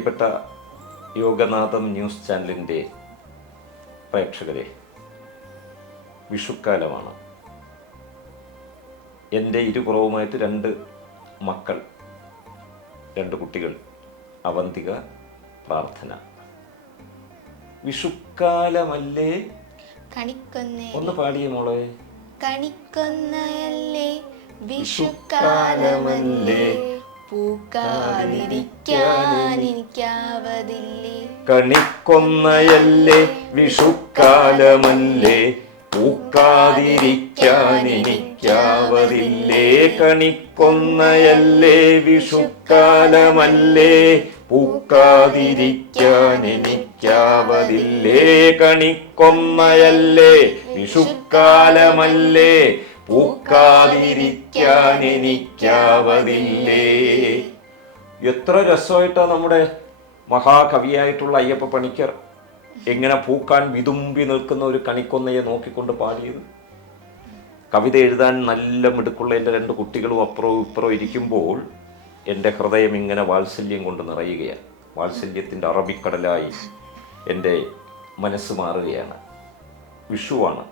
പ്രിയപ്പെട്ട യോഗനാഥം ന്യൂസ് ചാനലിൻ്റെ പ്രേക്ഷകരെ, വിഷുക്കാലമാണ്. എൻ്റെ ഇരുപുറവുമായിട്ട് രണ്ട് മക്കൾ, രണ്ട് കുട്ടികൾ, അവന്തിക, പ്രാർത്ഥന. വിഷുക്കാലമല്ലേ, ഒന്ന് പാടിയ മോളെ. കണിക്കൊന്നയല്ലേ വിഷുക്കാലമല്ലേ, പൂക്കാതിരിക്കാൻ എനിക്കാവതില്ലേ. കണിക്കൊന്നയല്ലേ വിഷുക്കാലമല്ലേ, പൂക്കാതിരിക്കാൻ എനിക്കാവതില്ലേ. കണിക്കൊന്നയല്ലേ വിഷുക്കാലമല്ലേ, പൂക്കാതിരിക്കാൻ എനിക്കാവതില്ലേ. കണിക്കൊന്നയല്ലേ വിഷുക്കാലമല്ലേ, പൂക്കാതിരിക്കാൻ എനിക്കാവതില്ലേ. എത്ര രസമായിട്ടാണ് നമ്മുടെ മഹാകവിയായിട്ടുള്ള അയ്യപ്പ പണിക്കർ എങ്ങനെ പൂക്കാൻ വിതുമ്പി നിൽക്കുന്ന ഒരു കണിക്കൊന്നയെ നോക്കിക്കൊണ്ട് പാടിയത്. കവിത എഴുതാൻ നല്ല മിടുക്കുള്ള എൻ്റെ രണ്ട് കുട്ടികളും അപ്പുറവും ഇപ്പുറവും ഇരിക്കുമ്പോൾ എൻ്റെ ഹൃദയം ഇങ്ങനെ വാത്സല്യം കൊണ്ട് നിറയുകയാണ്. വാത്സല്യത്തിൻ്റെ അറബിക്കടലായി എൻ്റെ മനസ്സ് മാറുകയാണ്. വിഷുവാണ്.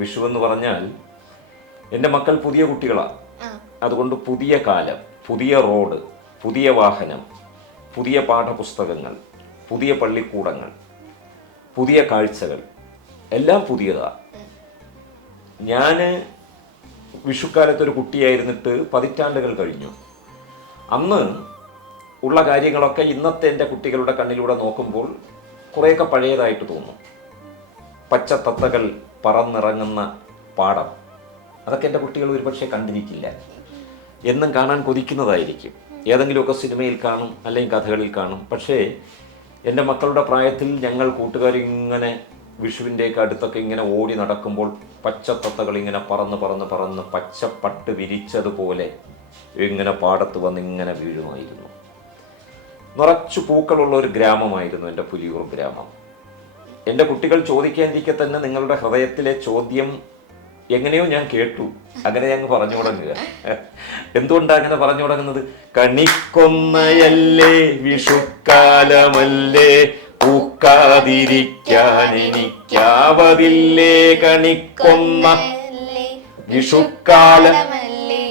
വിഷു എന്ന് പറഞ്ഞാൽ എൻ്റെ മക്കൾ പുതിയ കുട്ടികളാണ്. അതുകൊണ്ട് പുതിയ കാലം, പുതിയ റോഡ്, പുതിയ വാഹനം, പുതിയ പാഠപുസ്തകങ്ങൾ, പുതിയ പള്ളിക്കൂടങ്ങൾ, പുതിയ കാഴ്ചകൾ, എല്ലാം പുതിയതാണ്. ഞാൻ വിഷുക്കാലത്തൊരു കുട്ടിയായിരുന്നിട്ട് പതിറ്റാണ്ടുകൾ കഴിഞ്ഞു. അന്ന് ഉള്ള കാര്യങ്ങളൊക്കെ ഇന്നത്തെ എൻ്റെ കുട്ടികളുടെ കണ്ണിലൂടെ നോക്കുമ്പോൾ കുറേയൊക്കെ പഴയതായിട്ട് തോന്നും. പച്ചത്തത്തകൾ പറന്നിറങ്ങുന്ന പാടം, അതൊക്കെ എൻ്റെ കുട്ടികൾ ഒരുപക്ഷെ കണ്ടിരിക്കില്ല. എന്നും കാണാൻ കൊതിക്കുന്നതായിരിക്കും. ഏതെങ്കിലുമൊക്കെ സിനിമയിൽ കാണും, അല്ലെങ്കിൽ കഥകളിൽ കാണും. പക്ഷേ എൻ്റെ മക്കളുടെ പ്രായത്തിൽ ഞങ്ങൾ കൂട്ടുകാരിങ്ങനെ വിഷുവിൻ്റെയൊക്കെ അടുത്തൊക്കെ ഇങ്ങനെ ഓടി നടക്കുമ്പോൾ പച്ചത്തത്തകൾ ഇങ്ങനെ പറന്ന് പച്ചപ്പട്ട് വിരിച്ചതുപോലെ ഇങ്ങനെ പാടത്ത് വന്ന് ഇങ്ങനെ വീഴുമായിരുന്നു. നിറച്ചു പൂക്കളുള്ള ഒരു ഗ്രാമമായിരുന്നു എൻ്റെ പുലിയൂർ ഗ്രാമം. എൻ്റെ കുട്ടികൾ ചോദിക്കാതിരിക്കെ തന്നെ നിങ്ങളുടെ ഹൃദയത്തിലെ ചോദ്യം എങ്ങനെയോ ഞാൻ കേട്ടു. അങ്ങനെ ഞങ്ങൾ പറഞ്ഞു തുടങ്ങുക. എന്തുകൊണ്ടാണ് അങ്ങനെ പറഞ്ഞു തുടങ്ങുന്നത്? കണിക്കൊന്നയല്ലേ വിഷുക്കാലമല്ലേ, പൂക്കാതിരിക്കാൻ എനിക്കാവതില്ലേ. കണിക്കൊന്ന വിഷുക്കാലമല്ലേ,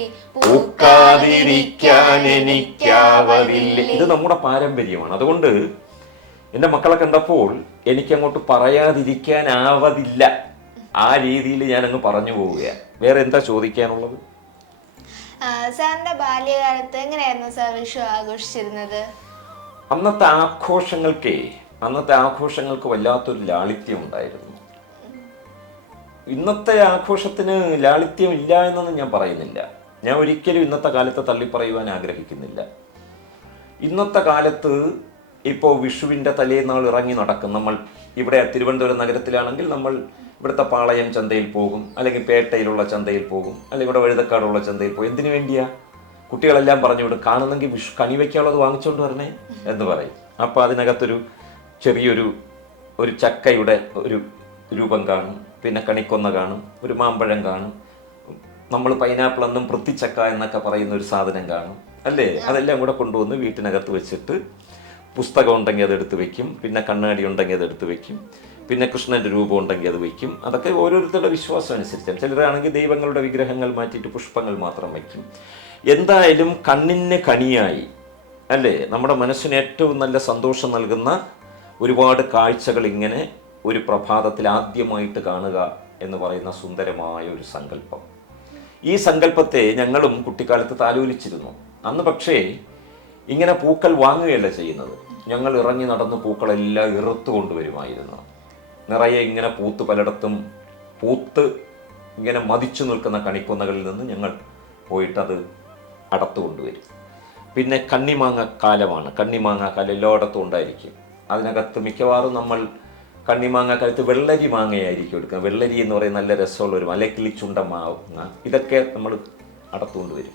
പൂക്കാതിരിക്കാൻ എനിക്കാവതില്ലേ. ഇത് നമ്മുടെ പാരമ്പര്യമാണ്. അതുകൊണ്ട് എൻ്റെ മക്കളെ കണ്ടപ്പോൾ എനിക്കങ്ങോട്ട് പറയാതിരിക്കാനാവതില്ല. ആ രീതിയിൽ ഞാനങ്ങ് പറഞ്ഞു പോവുകയാണ്. വേറെ എന്താ ചോദിക്കാനുള്ളത്? സാറിന്റെ ബാല്യകാലത്ത് എങ്ങനെയായിരുന്നു സാർ വിഷു ആഘോഷിച്ചിരുന്നത്? അന്നത്തെ ആഘോഷങ്ങൾക്ക് വല്ലാത്തൊരു ലാളിത്യം ഉണ്ടായിരുന്നു. ഇന്നത്തെ ആഘോഷത്തിന് ലാളിത്യം ഇല്ല എന്നൊന്നും ഞാൻ പറയുന്നില്ല. ഞാൻ ഒരിക്കലും ഇന്നത്തെ കാലത്തെ തള്ളിപ്പറയുവാൻ ആഗ്രഹിക്കുന്നില്ല. ഇന്നത്തെ കാലത്ത് ഇപ്പോൾ വിഷുവിൻ്റെ തലേന്നാൾ ഇറങ്ങി നടക്കും. നമ്മൾ ഇവിടെ തിരുവനന്തപുരം നഗരത്തിലാണെങ്കിൽ നമ്മൾ ഇവിടുത്തെ പാളയം ചന്തയിൽ പോകും, അല്ലെങ്കിൽ പേട്ടയിലുള്ള ചന്തയിൽ പോകും, അല്ലെങ്കിൽ ഇവിടെ വഴുതക്കാടുള്ള ചന്തയിൽ പോകും. എന്തിനു വേണ്ടിയാ? കുട്ടികളെല്ലാം പറഞ്ഞു വിടും, കാണുന്നെങ്കിൽ വിഷു കണി വയ്ക്കാനുള്ളത് വാങ്ങിച്ചുകൊണ്ട് വരണേ എന്ന് പറയും. അപ്പോൾ അതിനകത്തൊരു ചെറിയൊരു ചക്കയുടെ ഒരു രൂപം കാണും, പിന്നെ കണിക്കൊന്ന കാണും, ഒരു മാമ്പഴം കാണും, നമ്മൾ പൈനാപ്പിൾ എന്നും പൃത്തിച്ചക്ക എന്നൊക്കെ പറയുന്ന ഒരു സാധനം കാണും, അല്ലേ? അതെല്ലാം കൂടെ കൊണ്ടുവന്ന് വീട്ടിനകത്ത് വെച്ചിട്ട് പുസ്തകം ഉണ്ടെങ്കിൽ അതെടുത്ത് വെക്കും, പിന്നെ കണ്ണാടി ഉണ്ടെങ്കിൽ അതെടുത്ത് വെക്കും, പിന്നെ കൃഷ്ണൻ്റെ രൂപം ഉണ്ടെങ്കിൽ അത് വയ്ക്കും. അതൊക്കെ ഓരോരുത്തരുടെ വിശ്വാസം അനുസരിച്ചാണ്. ചിലരാണെങ്കിൽ ദൈവങ്ങളുടെ വിഗ്രഹങ്ങൾ മാറ്റിയിട്ട് പുഷ്പങ്ങൾ മാത്രം വയ്ക്കും. എന്തായാലും കണ്ണിന് കണിയായി, അല്ലേ, നമ്മുടെ മനസ്സിന് ഏറ്റവും നല്ല സന്തോഷം നൽകുന്ന ഒരുപാട് കാഴ്ചകൾ ഇങ്ങനെ ഒരു പ്രഭാതത്തിൽ ആദ്യമായിട്ട് കാണുക എന്ന് പറയുന്ന സുന്ദരമായ ഒരു സങ്കല്പം. ഈ സങ്കല്പത്തെ ഞങ്ങളും കുട്ടിക്കാലത്ത് താലോലിച്ചിരുന്നു. അന്ന് പക്ഷേ ഇങ്ങനെ പൂക്കൾ വാങ്ങുകയല്ല ചെയ്യുന്നത്. ഞങ്ങൾ ഇറങ്ങി നടന്ന് പൂക്കളെല്ലാം ഇറുത്തു കൊണ്ടുവരുമായിരുന്നു. നിറയെ ഇങ്ങനെ പലയിടത്തും പൂത്ത് ഇങ്ങനെ മതിച്ചു നിൽക്കുന്ന കണിക്കൊന്നകളിൽ നിന്ന് ഞങ്ങൾ പോയിട്ടത് അടത്തു കൊണ്ടുവരും. പിന്നെ കണ്ണിമാങ്ങ കാലമാണ്. കണ്ണിമാങ്ങാക്കാലം എല്ലായിടത്തും ഉണ്ടായിരിക്കും. അതിനകത്ത് മിക്കവാറും നമ്മൾ കണ്ണിമാങ്ങാക്കാലത്ത് വെള്ളരി മാങ്ങയായിരിക്കും എടുക്കുക. വെള്ളരി എന്ന് പറയുന്ന നല്ല രസമുള്ളൊരു അല്ലെങ്കിൽ കിളിച്ചുണ്ട മാങ്ങ, ഇതൊക്കെ നമ്മൾ അടത്തു കൊണ്ടുവരും.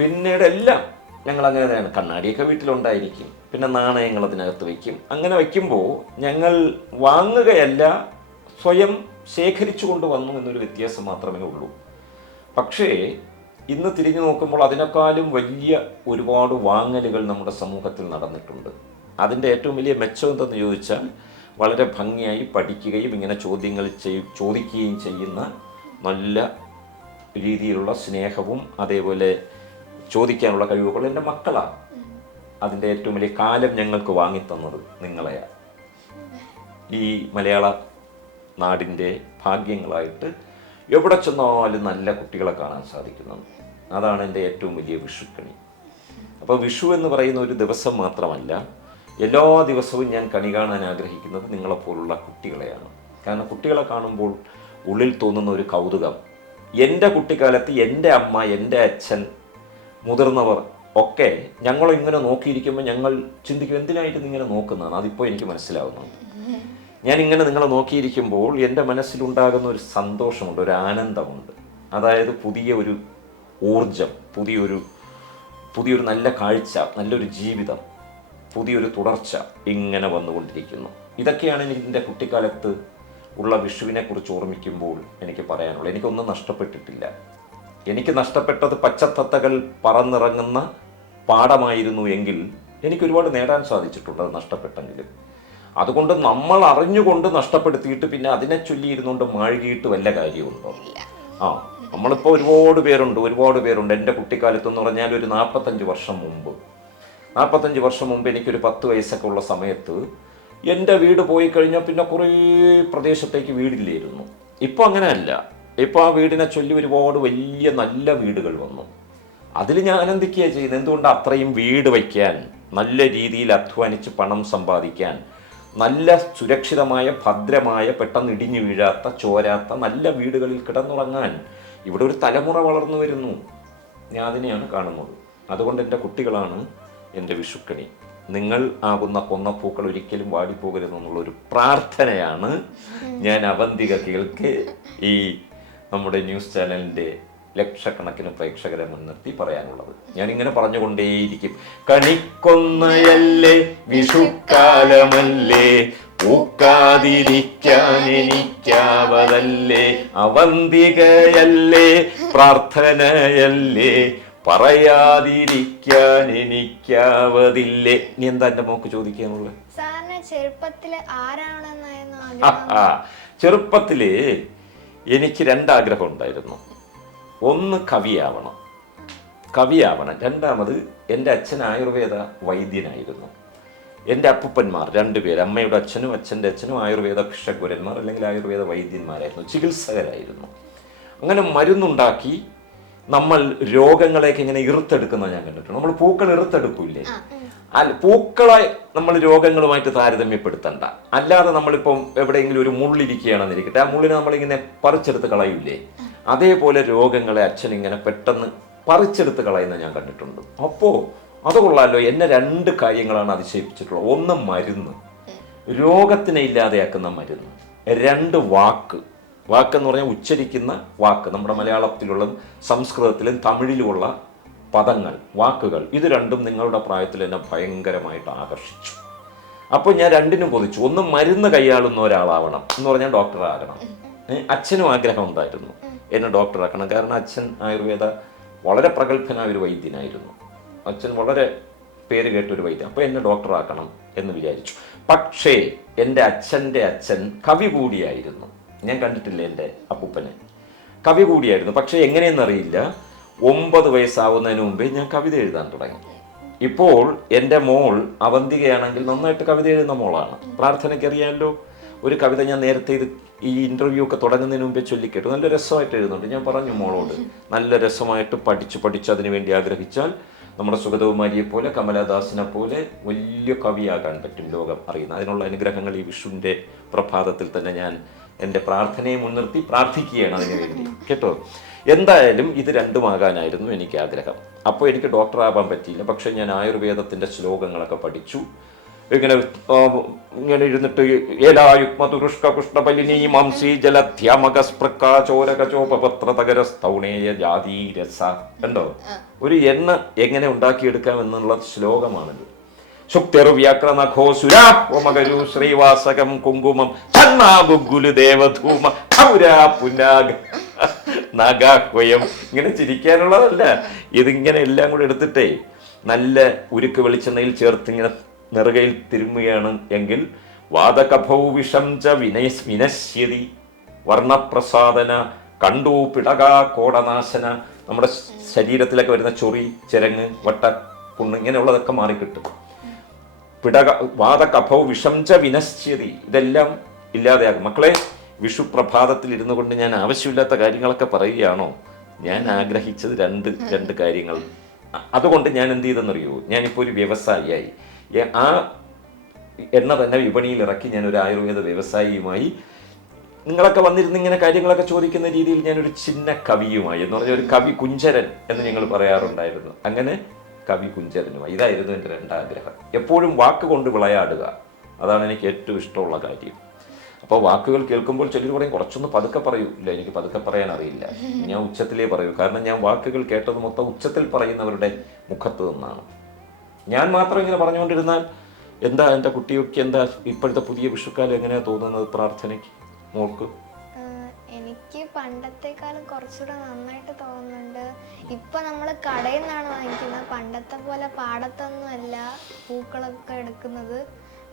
പിന്നീട് എല്ലാം ഞങ്ങൾ അങ്ങനെ തന്നെയാണ്. കണ്ണാടിയൊക്കെ വീട്ടിലുണ്ടായിരിക്കും. പിന്നെ നാണയങ്ങൾ അതിനകത്ത് വയ്ക്കും. അങ്ങനെ വയ്ക്കുമ്പോൾ ഞങ്ങൾ വാങ്ങുകയല്ല, സ്വയം ശേഖരിച്ചു കൊണ്ടുവന്നു എന്നൊരു വ്യത്യാസം മാത്രമേ ഉള്ളൂ. പക്ഷേ ഇന്ന് തിരിഞ്ഞു നോക്കുമ്പോൾ അതിനേക്കാളും വലിയ ഒരുപാട് വാങ്ങലുകൾ നമ്മുടെ സമൂഹത്തിൽ നടന്നിട്ടുണ്ട്. അതിൻ്റെ ഏറ്റവും വലിയ മെച്ചം എന്തെന്ന് ചോദിച്ചാൽ വളരെ ഭംഗിയായി പഠിക്കുകയും ഇങ്ങനെ ചോദ്യങ്ങൾ ചോദിക്കുകയും ചെയ്യുന്ന നല്ല രീതിയിലുള്ള സ്നേഹവും അതേപോലെ ചോദിക്കാനുള്ള കഴിവുകൾ എൻ്റെ മക്കളാണ്. അതിൻ്റെ ഏറ്റവും വലിയ കാലം ഞങ്ങൾക്ക് വാങ്ങിത്തന്നത് നിങ്ങളെയാണ്. ഈ മലയാള നാടിൻ്റെ ഭാഗ്യങ്ങളായിട്ട് എവിടെ ചെന്നാലും നല്ല കുട്ടികളെ കാണാൻ സാധിക്കുന്നുണ്ട്. അതാണ് എൻ്റെ ഏറ്റവും വലിയ വിഷുക്കണി. അപ്പോൾ വിഷു എന്ന് പറയുന്ന ഒരു ദിവസം മാത്രമല്ല, എല്ലാ ദിവസവും ഞാൻ കണി കാണാൻ ആഗ്രഹിക്കുന്നത് നിങ്ങളെപ്പോലുള്ള കുട്ടികളെയാണ്. കാരണം കുട്ടികളെ കാണുമ്പോൾ ഉള്ളിൽ തോന്നുന്ന ഒരു കൗതുകം, എൻ്റെ കുട്ടിക്കാലത്ത് എൻ്റെ അമ്മ, എൻ്റെ അച്ഛൻ, മുതിർന്നവർ ഒക്കെ ഞങ്ങളിങ്ങനെ നോക്കിയിരിക്കുമ്പോൾ ഞങ്ങൾ ചിന്തിക്കും എന്തിനായിട്ട് ഇങ്ങനെ നോക്കുന്നതാണ്. അതിപ്പോൾ എനിക്ക് മനസ്സിലാവുന്നുണ്ട്. ഞാനിങ്ങനെ നിങ്ങളെ നോക്കിയിരിക്കുമ്പോൾ എൻ്റെ മനസ്സിലുണ്ടാകുന്ന ഒരു സന്തോഷമുണ്ട്, ഒരു ആനന്ദമുണ്ട്. അതായത് പുതിയ ഒരു ഊർജം, പുതിയൊരു നല്ല കാഴ്ച, നല്ലൊരു ജീവിതം, പുതിയൊരു തുടർച്ച ഇങ്ങനെ വന്നുകൊണ്ടിരിക്കുന്നു. ഇതൊക്കെയാണ് എൻ്റെ കുട്ടിക്കാലത്ത് ഉള്ള വിഷുവിനെ കുറിച്ച് ഓർമ്മിക്കുമ്പോൾ എനിക്ക് പറയാനുള്ളത്. എനിക്കൊന്നും നഷ്ടപ്പെട്ടിട്ടില്ല. എനിക്ക് നഷ്ടപ്പെട്ടത് പച്ചത്തത്തകൾ പറന്നിറങ്ങുന്ന പാടമായിരുന്നു എങ്കിൽ എനിക്ക് ഒരുപാട് നേടാൻ സാധിച്ചിട്ടുണ്ട് അത് നഷ്ടപ്പെട്ടെങ്കിലും. അതുകൊണ്ട് നമ്മൾ അറിഞ്ഞുകൊണ്ട് നഷ്ടപ്പെടുത്തിയിട്ട് പിന്നെ അതിനെ ചൊല്ലിയിരുന്നുകൊണ്ട് മാഴുകിയിട്ട് വല്ല കാര്യമുണ്ടോ? നമ്മളിപ്പോൾ ഒരുപാട് പേരുണ്ട്. എൻ്റെ കുട്ടിക്കാലത്തെന്ന് പറഞ്ഞാൽ ഒരു 45 വർഷം മുമ്പ് എനിക്കൊരു 10 വയസ്സൊക്കെ ഉള്ള സമയത്ത് എൻ്റെ വീട് പോയി കഴിഞ്ഞാൽ പിന്നെ കുറേ പ്രദേശത്തേക്ക് വീടില്ലായിരുന്നു. ഇപ്പോൾ അങ്ങനെയല്ല. ഇപ്പോൾ ആ വീടിനെ ചൊല്ലി ഒരുപാട് വലിയ നല്ല വീടുകൾ വന്നു. അതിൽ ഞാൻ ആനന്ദിക്കുകയാണ് ചെയ്യുന്നത്. എന്തുകൊണ്ട് അത്രയും വീട് വയ്ക്കാൻ, നല്ല രീതിയിൽ അധ്വാനിച്ച് പണം സമ്പാദിക്കാൻ, നല്ല സുരക്ഷിതമായ ഭദ്രമായ പെട്ടെന്ന് ഇടിഞ്ഞു വീഴാത്ത ചോരാത്ത നല്ല വീടുകളിൽ കിടന്നുറങ്ങാൻ ഇവിടെ ഒരു തലമുറ വളർന്നു വരുന്നു. ഞാൻ അതിനെയാണ് കാണുന്നത്. അതുകൊണ്ട് എൻ്റെ കുട്ടികളാണ് എൻ്റെ വിഷുക്കണി. നിങ്ങൾ ആകുന്ന കൊന്നപ്പൂക്കൾ ഒരിക്കലും വാടിപ്പോകരുതെന്നുള്ളൊരു പ്രാർത്ഥനയാണ് ഞാൻ അവന്തിക കേൾക്ക് ഈ നമ്മുടെ ന്യൂസ് ചാനലിൻ്റെ ലക്ഷക്കണക്കിന് പ്രേക്ഷകരെ മുൻനിർത്തി പറയാനുള്ളത്. ഞാനിങ്ങനെ പറഞ്ഞുകൊണ്ടേയിരിക്കും. കണിക്കൊന്നയല്ലേ വിഷുക്കാലമല്ലേ, പൂക്കാതിരിക്കാൻ എനിക്കാവതല്ലേ, അവന്തികയല്ലേ പ്രാർത്ഥനയല്ലേ, പറയാതിരിക്കാൻ എനിക്കാവതില്ലേ. നീ എന്താ എൻ്റെ മോക്ക് ചോദിക്കാനുള്ളത്? ചെറുപ്പത്തില് എനിക്ക് 2 ആഗ്രഹം ഉണ്ടായിരുന്നു. ഒന്ന് കവിയാവണം. രണ്ടാമത് എൻ്റെ അച്ഛൻ ആയുർവേദ വൈദ്യനായിരുന്നു. എൻ്റെ അപ്പൂപ്പന്മാർ 2 പേര്, അമ്മയുടെ അച്ഛനും അച്ഛൻ്റെ അച്ഛനും ആയുർവേദ ഭിഷഗ്വരന്മാർ അല്ലെങ്കിൽ ആയുർവേദ വൈദ്യന്മാരായിരുന്നു, ചികിത്സകരായിരുന്നു. അങ്ങനെ മരുന്നുണ്ടാക്കി നമ്മൾ രോഗങ്ങളെയൊക്കെ ഇങ്ങനെ ഇറുത്തെടുക്കുന്ന ഞാൻ കണ്ടിട്ടുണ്ട്. നമ്മൾ പൂക്കൾ ഇറുത്തെടുക്കൂലേ? പൂക്കളെ നമ്മൾ രോഗങ്ങളുമായിട്ട് താരതമ്യപ്പെടുത്തണ്ട. അല്ലാതെ നമ്മളിപ്പം എവിടെയെങ്കിലും ഒരു മുള്ളിരിക്കുകയാണെന്നിരിക്കട്ടെ, ആ മുള്ളിനെ നമ്മളിങ്ങനെ പറിച്ചെടുത്ത് കളയൂലേ? അതേപോലെ രോഗങ്ങളെ അച്ഛൻ ഇങ്ങനെ പെട്ടെന്ന് പറിച്ചെടുത്ത് കളയുന്ന ഞാൻ കണ്ടിട്ടുണ്ട്. അപ്പോൾ അത് കൊള്ളാമല്ലോ. എന്നെ 2 കാര്യങ്ങളാണ് അതിശയിപ്പിച്ചിട്ടുള്ളത്. ഒന്ന് മരുന്ന്, രോഗത്തിനെ ഇല്ലാതെയാക്കുന്ന മരുന്ന്. 2 വാക്കെന്ന് പറഞ്ഞാൽ ഉച്ചരിക്കുന്ന വാക്ക്. നമ്മുടെ മലയാളത്തിലുള്ള സംസ്കൃതത്തിലും തമിഴിലുമുള്ള പദങ്ങൾ, വാക്കുകൾ, ഇത് 2ഉം നിങ്ങളുടെ പ്രായത്തിൽ എന്നെ ഭയങ്കരമായിട്ട് ആകർഷിച്ചു. അപ്പോൾ ഞാൻ 2നും കൊതിച്ചു. ഒന്ന് മരുന്ന് കൈയാളുന്ന ഒരാളാവണം എന്ന് പറഞ്ഞാൽ ഡോക്ടറാകണം. അച്ഛനും ആഗ്രഹം ഉണ്ടായിരുന്നു എന്നെ ഡോക്ടറാക്കണം. കാരണം അച്ഛൻ ആയുർവേദ വളരെ പ്രഗത്ഭനായ ഒരു വൈദ്യനായിരുന്നു. അച്ഛൻ വളരെ പേര് കേട്ടൊരു വൈദ്യൻ. അപ്പോൾ എന്നെ ഡോക്ടറാക്കണം എന്ന് വിചാരിച്ചു. പക്ഷേ എൻ്റെ അച്ഛൻ്റെ അച്ഛൻ കവി കൂടിയായിരുന്നു. ഞാൻ കണ്ടിട്ടില്ല എൻ്റെ അപ്പൂപ്പനെ. കവി കൂടിയായിരുന്നു. പക്ഷേ എങ്ങനെയെന്നറിയില്ല, 9 വയസ്സാവുന്നതിന് മുമ്പേ ഞാൻ കവിത എഴുതാൻ തുടങ്ങി. ഇപ്പോൾ എൻ്റെ മോൾ അവന്തികയാണെങ്കിൽ നന്നായിട്ട് കവിത എഴുതുന്ന മോളാണ്. പ്രാർത്ഥനയ്ക്ക് അറിയാമല്ലോ. ഒരു കവിത ഞാൻ നേരത്തെ ഈ ഇൻ്റർവ്യൂ ഒക്കെ തുടങ്ങുന്നതിന് മുമ്പേ ചൊല്ലിക്കേട്ടു. നല്ല രസമായിട്ട് എഴുതുന്നുണ്ട്. ഞാൻ പറഞ്ഞു മോളോട്, നല്ല രസമായിട്ട് പഠിച്ച് അതിനു വേണ്ടി ആഗ്രഹിച്ചാൽ നമ്മുടെ സുഗതകുമാരിയെ പോലെ, കമലദാസിനെ പോലെ വലിയ കവിയാകാൻ പറ്റും, ലോകം അറിയുന്ന. അതിനുള്ള അനുഗ്രഹങ്ങൾ ഈ വിഷുവിൻ്റെ പ്രഭാതത്തിൽ തന്നെ ഞാൻ എൻ്റെ പ്രാർത്ഥനയെ മുൻനിർത്തി പ്രാർത്ഥിക്കുകയാണ് അതിനു വേണ്ടി, കേട്ടോ. എന്തായാലും ഇത് 2ഉമാകാനായിരുന്നു എനിക്ക് ആഗ്രഹം. അപ്പോൾ എനിക്ക് ഡോക്ടറാകാൻ പറ്റിയില്ല. പക്ഷെ ഞാൻ ആയുർവേദത്തിൻ്റെ ശ്ലോകങ്ങളൊക്കെ പഠിച്ചു. ഇങ്ങനെ ഇരുന്നിട്ട് ഏലായുക്മതുഷ്കുഷ്ണപലിനീ മാംസീ ജലധ്യമകസ്പൃക്കാചോരകചോപപത്രതകരസ്തൗണേയ ജാതീരസ കണ്ടോ? ഒരു എണ്ണ എങ്ങനെ ഉണ്ടാക്കിയെടുക്കാം എന്നുള്ള ശ്ലോകമാണിത്. ശുക്തിർവ്യാക്രനഘോസുരാമകരു ശ്രീവാസകം കുങ്കുമം ഛന്നാഗുഗുലു ദേവധൂമ പുനാഗ നാഗാഹ്വയം. ഇങ്ങനെ ചിരിക്കാനുള്ളതല്ല, ഇതിങ്ങനെ എല്ലാം കൂടെ എടുത്തിട്ടേ നല്ല ഉരുക്ക് വെളിച്ചെണ്ണയിൽ ചേർത്ത് ഇങ്ങനെ നെറുകയിൽ തിരുമ്മുകയാണ് എങ്കിൽ വാതകഭൗ വിഷം ച വിനശ്യതി വർണ്ണപ്രസാദന കണ്ടു പിടകാ കോടനാശന. നമ്മുടെ ശരീരത്തിലൊക്കെ വരുന്ന ചൊറി, ചെരങ്ങ്, വട്ട, പുണ്ണ് ഇങ്ങനെയുള്ളതൊക്കെ മാറിക്കിട്ടും. വാതകഭൗ വിഷം ച വിനശ്യതി, ഇതെല്ലാം ഇല്ലാതെയാകും. മക്കളെ, വിഷു പ്രഭാതത്തിൽ ഇരുന്നു കൊണ്ട് ഞാൻ ആവശ്യമില്ലാത്ത കാര്യങ്ങളൊക്കെ പറയുകയാണോ? ഞാൻ ആഗ്രഹിച്ചത് രണ്ട് കാര്യങ്ങൾ. അതുകൊണ്ട് ഞാൻ എന്ത് ചെയ്തെന്നറിയോ, ഞാനിപ്പോൾ ഒരു വ്യവസായിയായി. ആ എണ്ണ തന്നെ വിപണിയിൽ ഇറക്കി ഞാനൊരു ആയുർവേദ വ്യവസായിയുമായി. നിങ്ങളൊക്കെ വന്നിരുന്ന് ഇങ്ങനെ കാര്യങ്ങളൊക്കെ ചോദിക്കുന്ന രീതിയിൽ ഞാനൊരു ചിന്ന കവിയുമായി, എന്ന് പറഞ്ഞാൽ ഒരു കവി കുഞ്ചരൻ എന്ന് ഞങ്ങൾ പറയാറുണ്ടായിരുന്നു. അങ്ങനെ കവി കുഞ്ചരനുമായി. ഇതായിരുന്നു എൻ്റെ രണ്ടാഗ്രഹം. എപ്പോഴും വാക്കുകൊണ്ട് വിളയാടുക, അതാണ് എനിക്ക് ഏറ്റവും ഇഷ്ടമുള്ള കാര്യം. അപ്പോൾ വാക്കുകൾ കേൾക്കുമ്പോൾ ചിലർ പറയും കുറച്ചൊന്ന് പതുക്കെ പറയൂ. ഇല്ല, എനിക്ക് പതുക്കെ പറയാൻ അറിയില്ല, ഞാൻ ഉച്ചത്തിലേ പറയൂ. കാരണം ഞാൻ വാക്കുകൾ കേട്ടത് മൊത്തം ഉച്ചത്തിൽ പറയുന്നവരുടെ മുഖത്ത് നിന്നാണ്. ഞാൻ മാത്രം ഇങ്ങനെ പറഞ്ഞുകൊണ്ടിരുന്നാൽ എന്താ എൻ്റെ കുട്ടിയൊക്കെ എന്താ ഇപ്പോഴത്തെ പുതിയ വിഷുക്കാലം എങ്ങനെയാണ് തോന്നുന്നത് പ്രാർത്ഥനയ്ക്ക് മോൾക്ക്? എനിക്ക് പണ്ടത്തെക്കാളും കുറച്ചുകൂടെ നന്നായിട്ട് തോന്നുന്നുണ്ട്. ഇപ്പൊ നമ്മൾ കടയിൽ നിന്നാണ് വാങ്ങിക്കുന്നത്, പണ്ടത്തെ പോലെ പാടത്തൊന്നുമല്ല പൂക്കളൊക്കെ എടുക്കുന്നത്.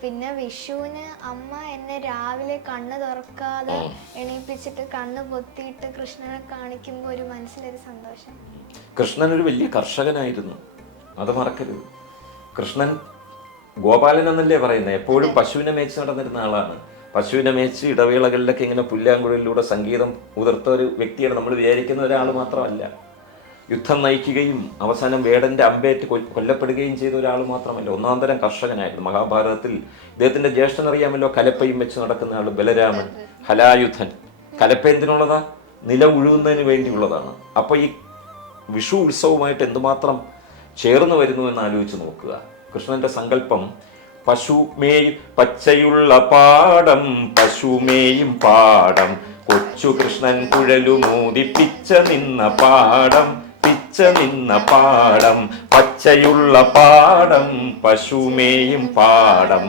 പിന്നെ വിഷുവിന് അമ്മ എന്നെ രാവിലെ കണ്ണ് തുറക്കാതെ എണീപ്പിച്ചിട്ട് കണ്ണ് പൊത്തിയിട്ട് കൃഷ്ണനെ കാണിക്കുമ്പോൾ ഒരു മനസ്സിലൊരു സന്തോഷം. കൃഷ്ണൻ ഒരു വലിയ കർഷകനായിരുന്നു, അത് മറക്കരുത്. കൃഷ്ണൻ ഗോപാലൻ എന്നല്ലേ പറയുന്നത്. എപ്പോഴും പശുവിനെ മേച്ച് നടന്നിരുന്ന ആളാണ്. പശുവിനെ മേച്ച് ഇടവേളകളിലൊക്കെ ഇങ്ങനെ പുല്ലാങ്കുഴലിലൂടെ സംഗീതം ഉതിർത്ത ഒരു വ്യക്തിയാണ്. നമ്മൾ വിചാരിക്കുന്ന ഒരാൾ മാത്രമല്ല. യുദ്ധം നയിക്കുകയും അവസാനം വേടന്റെ അമ്പേറ്റ് കൊല്ലപ്പെടുകയും ചെയ്ത ഒരാൾ മാത്രമല്ല, ഒന്നാം തരം കർഷകനായിരുന്നു. മഹാഭാരതത്തിൽ ഇദ്ദേഹത്തിന്റെ ജ്യേഷ്ഠൻ അറിയാമല്ലോ, കലപ്പയും വെച്ച് നടക്കുന്ന ആൾ ബലരാമൻ, ഹലായുധൻ. കലപ്പ എന്തിനുള്ളതാ? നില ഉഴുകുന്നതിന് വേണ്ടിയുള്ളതാണ്. അപ്പൊ ഈ വിഷു ഉത്സവമായിട്ട് എന്തുമാത്രം ചേർന്ന് വരുന്നു എന്ന് ആലോചിച്ച് നോക്കുക. കൃഷ്ണന്റെ സങ്കല്പം പശുമേയും പച്ചയുള്ള പാടം, പശുമേയും പാടം, കൊച്ചു കൃഷ്ണൻ കുഴലുമൂതി പിച്ച നിന്ന പാടം, പിച്ച നിന്ന പാടം, പച്ചയുള്ള പാടം, പശുമേയും പാടം,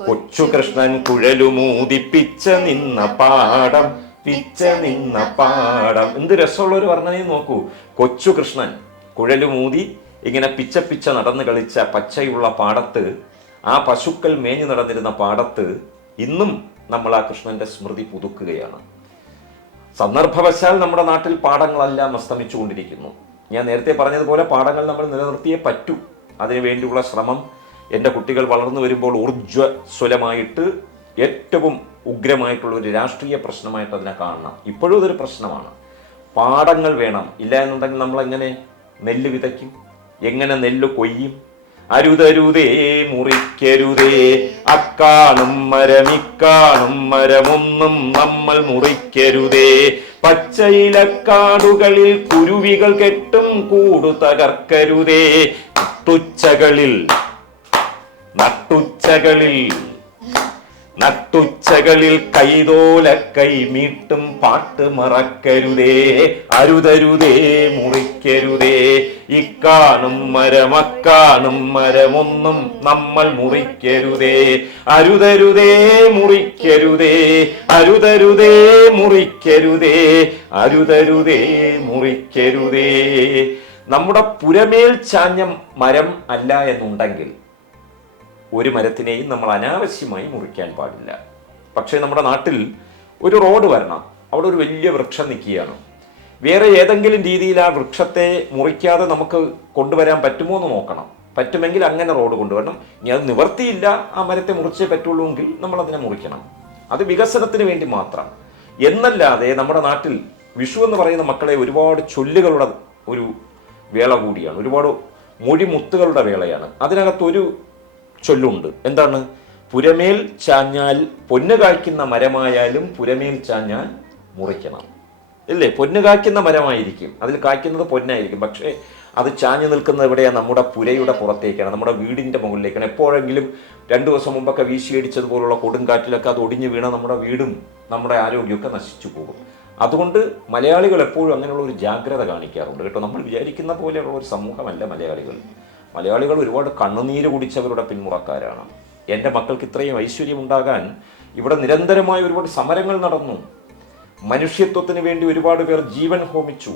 കൊച്ചു കൃഷ്ണൻ കുഴലുമൂതി പിച്ച നിന്ന പാടം, പിച്ച നിന്ന പാടം. എന്ത് രസമുള്ള ഒരു വർണ്ണനയും നോക്കൂ. കൊച്ചു കൃഷ്ണൻ കുഴലുമൂതി ഇങ്ങനെ പിച്ച പിച്ച നടന്നു കളിച്ച പച്ചയുള്ള പാടത്ത്, ആ പശുക്കൾ മേഞ്ഞു നടന്നിരുന്ന പാടത്ത് ഇന്നും നമ്മൾ ആ കൃഷ്ണന്റെ സ്മൃതി പുതുക്കുകയാണ്. സന്ദർഭവശാൽ നമ്മുടെ നാട്ടിൽ പാടങ്ങളെല്ലാം അസ്തമിച്ചുകൊണ്ടിരിക്കുന്നു. ഞാൻ നേരത്തെ പറഞ്ഞതുപോലെ പാടങ്ങൾ നമ്മൾ നിലനിർത്തിയേ പറ്റൂ. അതിനുവേണ്ടിയുള്ള ശ്രമം എൻ്റെ കുട്ടികൾ വളർന്നു വരുമ്പോൾ ഊർജ്വസ്വലമായിട്ട് ഏറ്റവും ഉഗ്രമായിട്ടുള്ള ഒരു രാഷ്ട്രീയ പ്രശ്നമായിട്ട് അതിനെ കാണണം. ഇപ്പോഴും ഇതൊരു പ്രശ്നമാണ്. പാടങ്ങൾ വേണം. ഇല്ല എന്നുണ്ടെങ്കിൽ നമ്മളെങ്ങനെ നെല്ല് വിതയ്ക്കും? എങ്ങനെ നെല്ല് കൊയ്യും? അരുതരുതേ മുറിക്കരുതേ, അക്കാണും മരമിക്കാണും മരമൊന്നും നമ്മൾ മുറിക്കരുതേ. പച്ചയിലക്കാടുകളിൽ കുരുവികൾ കെട്ടും കൂടു തകർക്കരുതേ. നട്ടുച്ചകളിൽ കൈതോല കൈമീട്ടും പാട്ട് മറക്കരുതേ. അരുതരുതേ മുറിക്കരുതേ, ഇക്കാണും മരമക്കാണും മരമൊന്നും നമ്മൾ മുറിക്കരുതേ. അരുതരുതേ മുറിക്കരുതേ, അരുതരുതേ മുറിക്കരുതേ, അരുതരുതേ മുറിക്കരുതേ. നമ്മുടെ പുരമേൽ ചാഞ്ഞ മരം അല്ല എന്നുണ്ടെങ്കിൽ ഒരു മരത്തിനെയും നമ്മൾ അനാവശ്യമായി മുറിക്കാൻ പാടില്ല. പക്ഷേ നമ്മുടെ നാട്ടിൽ ഒരു റോഡ് വരണം, അവിടെ ഒരു വലിയ വൃക്ഷം നിൽക്കുകയാണ്. വേറെ ഏതെങ്കിലും രീതിയിൽ ആ വൃക്ഷത്തെ മുറിക്കാതെ നമുക്ക് കൊണ്ടുവരാൻ പറ്റുമോ എന്ന് നോക്കണം. പറ്റുമെങ്കിൽ അങ്ങനെ റോഡ് കൊണ്ടുവരണം. ഇനി അത് നിവർത്തിയില്ല, ആ മരത്തെ മുറിച്ചേ പറ്റുള്ളൂ എങ്കിൽ നമ്മൾ അതിനെ മുറിക്കണം. അത് വികസനത്തിന് വേണ്ടി മാത്രം എന്നല്ലാതെ നമ്മുടെ നാട്ടിൽ വിഷു എന്ന് പറയുന്ന മക്കളെ ഒരുപാട് ചൊല്ലുകളുടെ ഒരു വേള കൂടിയാണ്, ഒരുപാട് മൊഴിമുത്തുകളുടെ വേളയാണ്. അതിനകത്തൊരു ചൊല്ലുണ്ട്. എന്താണ്? പുരമേൽ ചാഞ്ഞാൽ പൊന്ന് കായ്ക്കുന്ന മരമായാലും പുരമേൽ ചാഞ്ഞാൽ മുറിക്കണം. ഇല്ലേ? പൊന്ന് കായ്ക്കുന്ന മരമായിരിക്കും, അതിൽ കായ്ക്കുന്നത് പൊന്നായിരിക്കും. പക്ഷേ അത് ചാഞ്ഞു നിൽക്കുന്നത് എവിടെയാണ്? നമ്മുടെ പുരയുടെ പുറത്തേക്കാണ്, നമ്മുടെ വീടിൻ്റെ മുകളിലേക്കാണ്. എപ്പോഴെങ്കിലും 2 ദിവസം മുമ്പൊക്കെ വീശിയടിച്ചതുപോലുള്ള കൊടുങ്കാറ്റിലൊക്കെ അത് ഒടിഞ്ഞു വീണാൽ നമ്മുടെ വീടും നമ്മുടെ ആരോഗ്യമൊക്കെ നശിച്ചു പോകും. അതുകൊണ്ട് മലയാളികൾ എപ്പോഴും അങ്ങനെയുള്ള ഒരു ജാഗ്രത കാണിക്കാറുണ്ട് കേട്ടോ. നമ്മൾ വിചാരിക്കുന്ന പോലെയുള്ള ഒരു സമൂഹമല്ല മലയാളികൾ. മലയാളികൾ ഒരുപാട് കണ്ണുനീര് കുടിച്ചവരുടെ പിന്മുറക്കാരാണ്. എൻ്റെ മക്കൾക്ക് ഇത്രയും ഐശ്വര്യമുണ്ടാകാൻ ഇവിടെ നിരന്തരമായ ഒരുപാട് സമരങ്ങൾ നടന്നു. മനുഷ്യത്വത്തിന് വേണ്ടി ഒരുപാട് പേർ ജീവൻ ഹോമിച്ചു.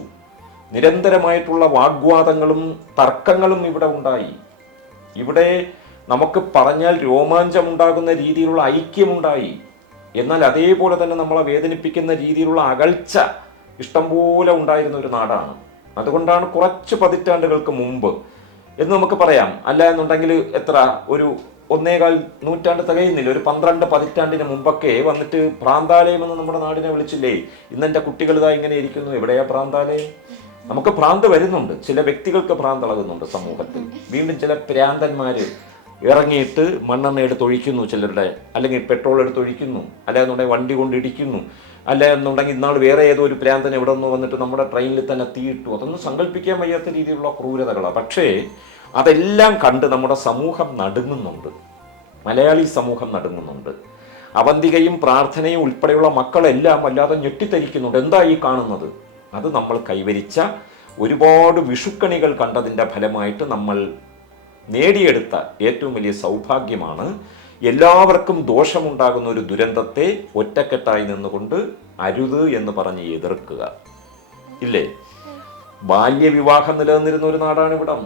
നിരന്തരമായിട്ടുള്ള വാഗ്വാദങ്ങളും തർക്കങ്ങളും ഇവിടെ ഉണ്ടായി. ഇവിടെ നമുക്ക് പറഞ്ഞാൽ രോമാഞ്ചമുണ്ടാകുന്ന രീതിയിലുള്ള ഐക്യമുണ്ടായി. എന്നാൽ അതേപോലെ തന്നെ നമ്മളെ വേദനിപ്പിക്കുന്ന രീതിയിലുള്ള അകൽച്ച ഇഷ്ടംപോലെ ഉണ്ടായിരുന്ന ഒരു നാടാണ്. അതുകൊണ്ടാണ് കുറച്ച് പതിറ്റാണ്ടുകൾക്ക് മുമ്പ് എന്ന് നമുക്ക് പറയാം, അല്ല എന്നുണ്ടെങ്കിൽ എത്ര ഒരു 1.25 നൂറ്റാണ്ട് തികയുന്നില്ല, ഒരു 12 പതിറ്റാണ്ടിന് മുമ്പൊക്കെ വന്നിട്ട് ഭ്രാന്താലയം എന്ന് നമ്മുടെ നാടിനെ വിളിച്ചില്ലേ. ഇന്നെൻ്റെ കുട്ടികൾ ഇതാ ഇങ്ങനെ ഇരിക്കുന്നു, എവിടെയാ ഭ്രാന്താലയം? നമുക്ക് ഭ്രാന്ത് വരുന്നുണ്ട്, ചില വ്യക്തികൾക്ക് ഭ്രാന്തളകുന്നുണ്ട് സമൂഹത്തിൽ. വീണ്ടും ചില പ്രാന്തന്മാര് ഇറങ്ങിയിട്ട് മണ്ണെണ്ണ എടുത്ത് ഒഴിക്കുന്നു ചിലരുടെ, അല്ലെങ്കിൽ പെട്രോൾ എടുത്ത് ഒഴിക്കുന്നു, അല്ലാന്നുണ്ടെങ്കിൽ വണ്ടി കൊണ്ട് ഇടിക്കുന്നു, അല്ല എന്നുണ്ടെങ്കിൽ ഇന്നാൾ വേറെ ഏതോ ഒരു പ്രാന്തൻ എവിടെ നിന്ന് വന്നിട്ട് നമ്മുടെ ട്രെയിനിൽ തന്നെ തീയിട്ടു. അതൊന്നും സങ്കല്പിക്കാൻ വയ്യാത്ത രീതിയിലുള്ള ക്രൂരതകളാണ്. പക്ഷേ അതെല്ലാം കണ്ട് നമ്മുടെ സമൂഹം നടുങ്ങുന്നുണ്ട്, മലയാളി സമൂഹം നടുങ്ങുന്നുണ്ട്. അവന്തികയും പ്രാർത്ഥനയും ഉൾപ്പെടെയുള്ള മക്കളെല്ലാം വല്ലാതെ ഞെട്ടിത്തരിക്കുന്നുണ്ട്. എന്താ ഈ കാണുന്നത്? അത് നമ്മൾ കൈവരിച്ച ഒരുപാട് വിഷുക്കണികൾ കണ്ടതിൻ്റെ ഫലമായിട്ട് നമ്മൾ നേടിയെടുത്ത ഏറ്റവും വലിയ സൗഭാഗ്യമാണ്. എല്ലാവർക്കും ദോഷമുണ്ടാകുന്ന ഒരു ദുരന്തത്തെ ഒറ്റക്കെട്ടായി നിന്നുകൊണ്ട് അരുത് എന്ന് പറഞ്ഞ് എതിർക്കുക. ഇല്ലേ? ബാല്യവിവാഹം നിലനിന്നിരുന്ന ഒരു നാടാണ് ഇവിടം.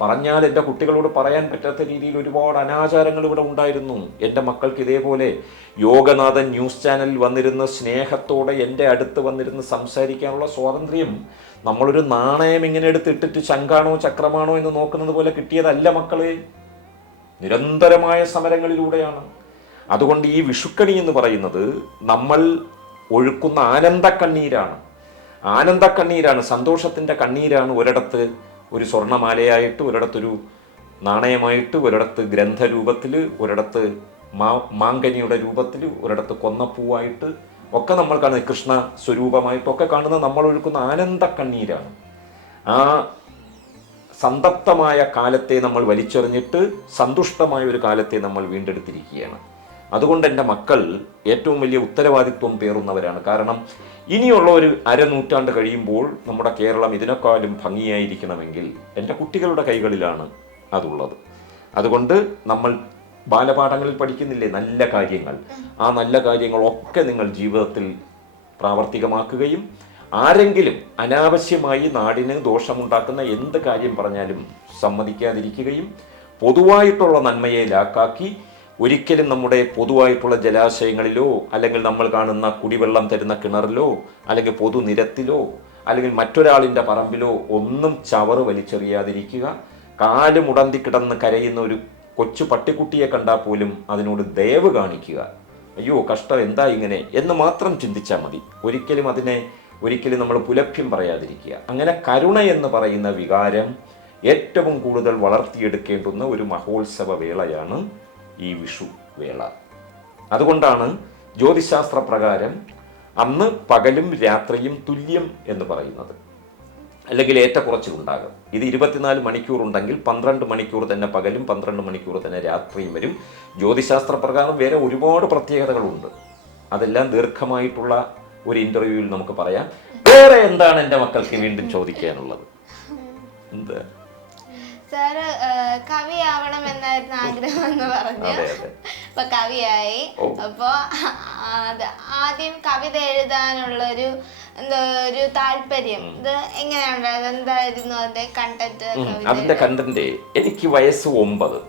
പറഞ്ഞാൽ എൻ്റെ കുട്ടികളോട് പറയാൻ പറ്റാത്ത രീതിയിൽ ഒരുപാട് അനാചാരങ്ങൾ ഇവിടെ ഉണ്ടായിരുന്നു. എൻ്റെ മക്കൾക്ക് ഇതേപോലെ യോഗനാഥൻ ന്യൂസ് ചാനലിൽ വന്നിരുന്ന് സ്നേഹത്തോടെ എൻ്റെ അടുത്ത് വന്നിരുന്ന് സംസാരിക്കാനുള്ള സ്വാതന്ത്ര്യം നമ്മളൊരു നാണയം ഇങ്ങനെ എടുത്തിട്ടിട്ട് ശംഖാണോ ചക്രമാണോ എന്ന് നോക്കുന്നത് പോലെ കിട്ടിയതല്ല മക്കളെ. നിരന്തരമായ സമരങ്ങളിലൂടെയാണ്. അതുകൊണ്ട് ഈ വിഷുക്കണി എന്ന് പറയുന്നത് നമ്മൾ ഒഴുക്കുന്ന ആനന്ദക്കണ്ണീരാണ്. ആനന്ദക്കണ്ണീരാണ്, സന്തോഷത്തിൻ്റെ കണ്ണീരാണ്. ഒരിടത്ത് ഒരു സ്വർണ്ണമാലയായിട്ട്, ഒരിടത്തൊരു നാണയമായിട്ട്, ഒരിടത്ത് ഗ്രന്ഥരൂപത്തിൽ, ഒരിടത്ത് മാങ്കനിയുടെ രൂപത്തിൽ, ഒരിടത്ത് കൊന്നപ്പൂവായിട്ട് ഒക്കെ നമ്മൾ കാണുന്നത്, കൃഷ്ണ സ്വരൂപമായിട്ടൊക്കെ കാണുന്ന നമ്മൾ ഒഴുക്കുന്ന ആനന്ദക്കണ്ണീരാണ്. ആ സന്തപ്തമായ കാലത്തെ നമ്മൾ വലിച്ചെറിഞ്ഞിട്ട് സന്തുഷ്ടമായ ഒരു കാലത്തെ നമ്മൾ വീണ്ടെടുത്തിരിക്കുകയാണ്. അതുകൊണ്ട് എൻ്റെ മക്കൾ ഏറ്റവും വലിയ ഉത്തരവാദിത്വം പേറുന്നവരാണ്. കാരണം ഇനിയുള്ള ഒരു അരനൂറ്റാണ്ട് കഴിയുമ്പോൾ നമ്മുടെ കേരളം ഇതിനേക്കാളും ഭംഗിയായിരിക്കണമെങ്കിൽ എൻ്റെ കുട്ടികളുടെ കൈകളിലാണ് അതുള്ളത്. അതുകൊണ്ട് നമ്മൾ ബാലപാഠങ്ങളിൽ പഠിക്കുന്നില്ലേ നല്ല കാര്യങ്ങൾ, ആ നല്ല കാര്യങ്ങളൊക്കെ നിങ്ങൾ ജീവിതത്തിൽ പ്രാവർത്തികമാക്കുകയും ആരെങ്കിലും അനാവശ്യമായി നാടിന് ദോഷമുണ്ടാക്കുന്ന എന്ത് കാര്യം പറഞ്ഞാലും സമ്മതിക്കാതിരിക്കുകയും പൊതുവായിട്ടുള്ള നന്മയെ ലാക്കാക്കി ഒരിക്കലും നമ്മുടെ പൊതുവായിട്ടുള്ള ജലാശയങ്ങളിലോ അല്ലെങ്കിൽ നമ്മൾ കാണുന്ന കുടിവെള്ളം തരുന്ന കിണറിലോ അല്ലെങ്കിൽ പൊതുനിരത്തിലോ അല്ലെങ്കിൽ മറ്റൊരാളിൻ്റെ പറമ്പിലോ ഒന്നും ചവറ് വലിച്ചെറിയാതിരിക്കുക. കാല് മുടന്തി കിടന്ന് കരയുന്ന ഒരു കൊച്ചു പട്ടിക്കുട്ടിയെ കണ്ടാൽ പോലും അതിനോട് ദയവ് കാണിക്കുക. അയ്യോ കഷ്ടം, എന്താ ഇങ്ങനെ എന്ന് മാത്രം ചിന്തിച്ചാൽ മതി. ഒരിക്കലും നമ്മൾ പുലഭ്യം പറയാതിരിക്കുക. അങ്ങനെ കരുണ എന്ന് പറയുന്ന വികാരം ഏറ്റവും കൂടുതൽ വളർത്തിയെടുക്കേണ്ടുന്ന ഒരു മഹോത്സവ വേളയാണ് ഈ വിഷു വേള. അതുകൊണ്ടാണ് ജ്യോതിശാസ്ത്ര പ്രകാരം അന്ന് പകലും രാത്രിയും തുല്യം എന്ന് പറയുന്നത്. അല്ലെങ്കിൽ ഏറ്റക്കുറച്ചിലുണ്ടാകും. ഇത് 24 മണിക്കൂർ ഉണ്ടെങ്കിൽ 12 മണിക്കൂർ തന്നെ പകലും 12 മണിക്കൂർ തന്നെ രാത്രിയും വരും. ജ്യോതിശാസ്ത്ര പ്രകാരം വേറെ ഒരുപാട് പ്രത്യേകതകളുണ്ട്. അതെല്ലാം ദീർഘമായിട്ടുള്ള ഒരു ഇന്റർവ്യൂവിൽ നമുക്ക് പറയാം. വേറെ എന്താണ് എൻ്റെ മക്കൾക്ക് വീണ്ടും ചോദിക്കാനുള്ളത്? എന്താ സാറ് കവിയാവണം എന്നായിരുന്നു ആഗ്രഹം എന്ന് പറഞ്ഞു. അപ്പൊ കവിയായി. അപ്പൊ ആദ്യം കവിത എഴുതാനുള്ള ഒരു താല്പര്യം ഇത് എങ്ങനെയുണ്ടായത്? എന്തായിരുന്നു അതിന്റെ കണ്ടന്റ്? അതിന്റെ കണ്ടന്റ് എനിക്ക് വയസ്സ് 9.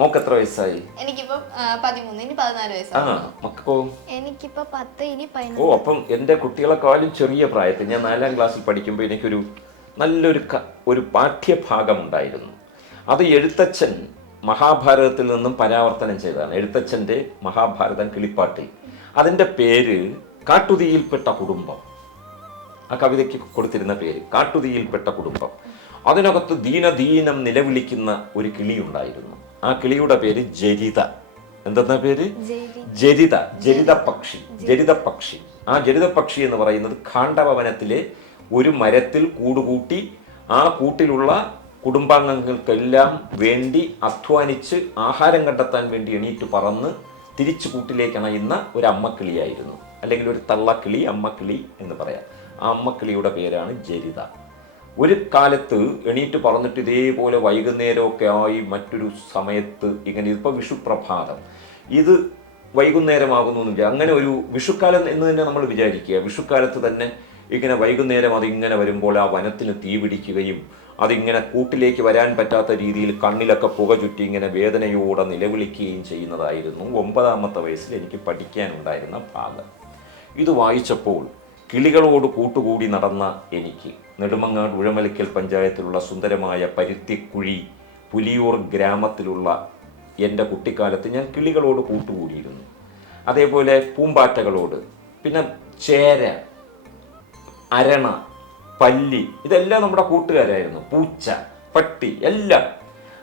മോക്ക് എത്ര വയസ്സായി? എനിക്കിപ്പോ 13, ഇനി 14 വയസ്സാണ്. മക്കോ? എനിക്കിപ്പോ 10, ഇനി 11. ഓ, അപ്പം എൻ്റെ കുട്ടികളെക്കാളും ചെറിയ പ്രായത്തിൽ ഞാൻ 4ാം ക്ലാസ്സിൽ പഠിക്കുമ്പോൾ എനിക്കൊരു നല്ലൊരു പാഠ്യഭാഗം ഉണ്ടായിരുന്നു. അത് എഴുത്തച്ഛൻ മഹാഭാരതത്തിൽ നിന്നും പരാവർത്തനം ചെയ്തതാണ്. എഴുത്തച്ഛൻ്റെ മഹാഭാരതം കിളിപ്പാട്ടിൽ അതിൻ്റെ പേര് കാട്ടുതീയിൽപ്പെട്ട കുടുംബം. ആ കവിതയ്ക്ക് കൊടുത്തിരുന്ന പേര് കാട്ടുതീയിൽപ്പെട്ട കുടുംബം. അതിനകത്ത് ദീനദീനം നിലവിളിക്കുന്ന ഒരു കിളി ഉണ്ടായിരുന്നു. ആ കിളിയുടെ പേര് ജരിത. എന്താ പേര്? ജരിത പക്ഷി. ആ ജരിത പക്ഷി എന്ന് പറയുന്നത് ഖാണ്ഡവനത്തിലെ ഒരു മരത്തിൽ കൂടുകൂട്ടി ആ കൂട്ടിലുള്ള കുടുംബാംഗങ്ങൾക്കെല്ലാം വേണ്ടി അധ്വാനിച്ച് ആഹാരം കണ്ടെത്താൻ വേണ്ടി എണീറ്റ് പറന്ന് തിരിച്ചു കൂട്ടിലേക്ക് അണയുന്ന ഒരു അമ്മക്കിളിയായിരുന്നു. അല്ലെങ്കിൽ ഒരു തള്ളക്കിളി, അമ്മക്കിളി എന്ന് പറയാം. ആ അമ്മക്കിളിയുടെ പേരാണ് ജരിത. ഒരു കാലത്ത് എണീറ്റ് പറന്നിട്ട് ഇതേപോലെ വൈകുന്നേരമൊക്കെ ആയി മറ്റൊരു സമയത്ത് ഇങ്ങനെ, ഇപ്പോൾ വിഷുപ്രഭാതം, ഇത് വൈകുന്നേരമാകുന്നു എന്നില്ല. അങ്ങനെ ഒരു വിഷുക്കാലം എന്ന് തന്നെ നമ്മൾ വിചാരിക്കുക. വിഷുക്കാലത്ത് തന്നെ ഇങ്ങനെ വൈകുന്നേരം അതിങ്ങനെ വരുമ്പോൾ ആ വനത്തിന് തീ പിടിക്കുകയും അതിങ്ങനെ കൂട്ടിലേക്ക് വരാൻ പറ്റാത്ത രീതിയിൽ കണ്ണിലൊക്കെ പുക ചുറ്റി ഇങ്ങനെ വേദനയോടെ നിലവിളിക്കുകയും ചെയ്യുന്നതായിരുന്നു 9ാമത്തെ വയസ്സിൽ എനിക്ക് പഠിക്കാനുണ്ടായിരുന്ന ഭാഗം. ഇത് വായിച്ചപ്പോൾ കിളികളോട് കൂട്ടുകൂടി നടന്ന എനിക്ക് നെടുമങ്ങാട് ഉഴമലിക്കൽ പഞ്ചായത്തിലുള്ള സുന്ദരമായ പരുത്തിക്കുഴി പുലിയൂർ ഗ്രാമത്തിലുള്ള എൻ്റെ കുട്ടിക്കാലത്ത് ഞാൻ കിളികളോട് കൂട്ടുകൂടിയിരുന്നു. അതേപോലെ പൂമ്പാറ്റകളോട്, പിന്നെ ചേര, അരണ, പല്ലി, ഇതെല്ലാം നമ്മുടെ കൂട്ടുകാരായിരുന്നു. പൂച്ച, പട്ടി, എല്ലാം.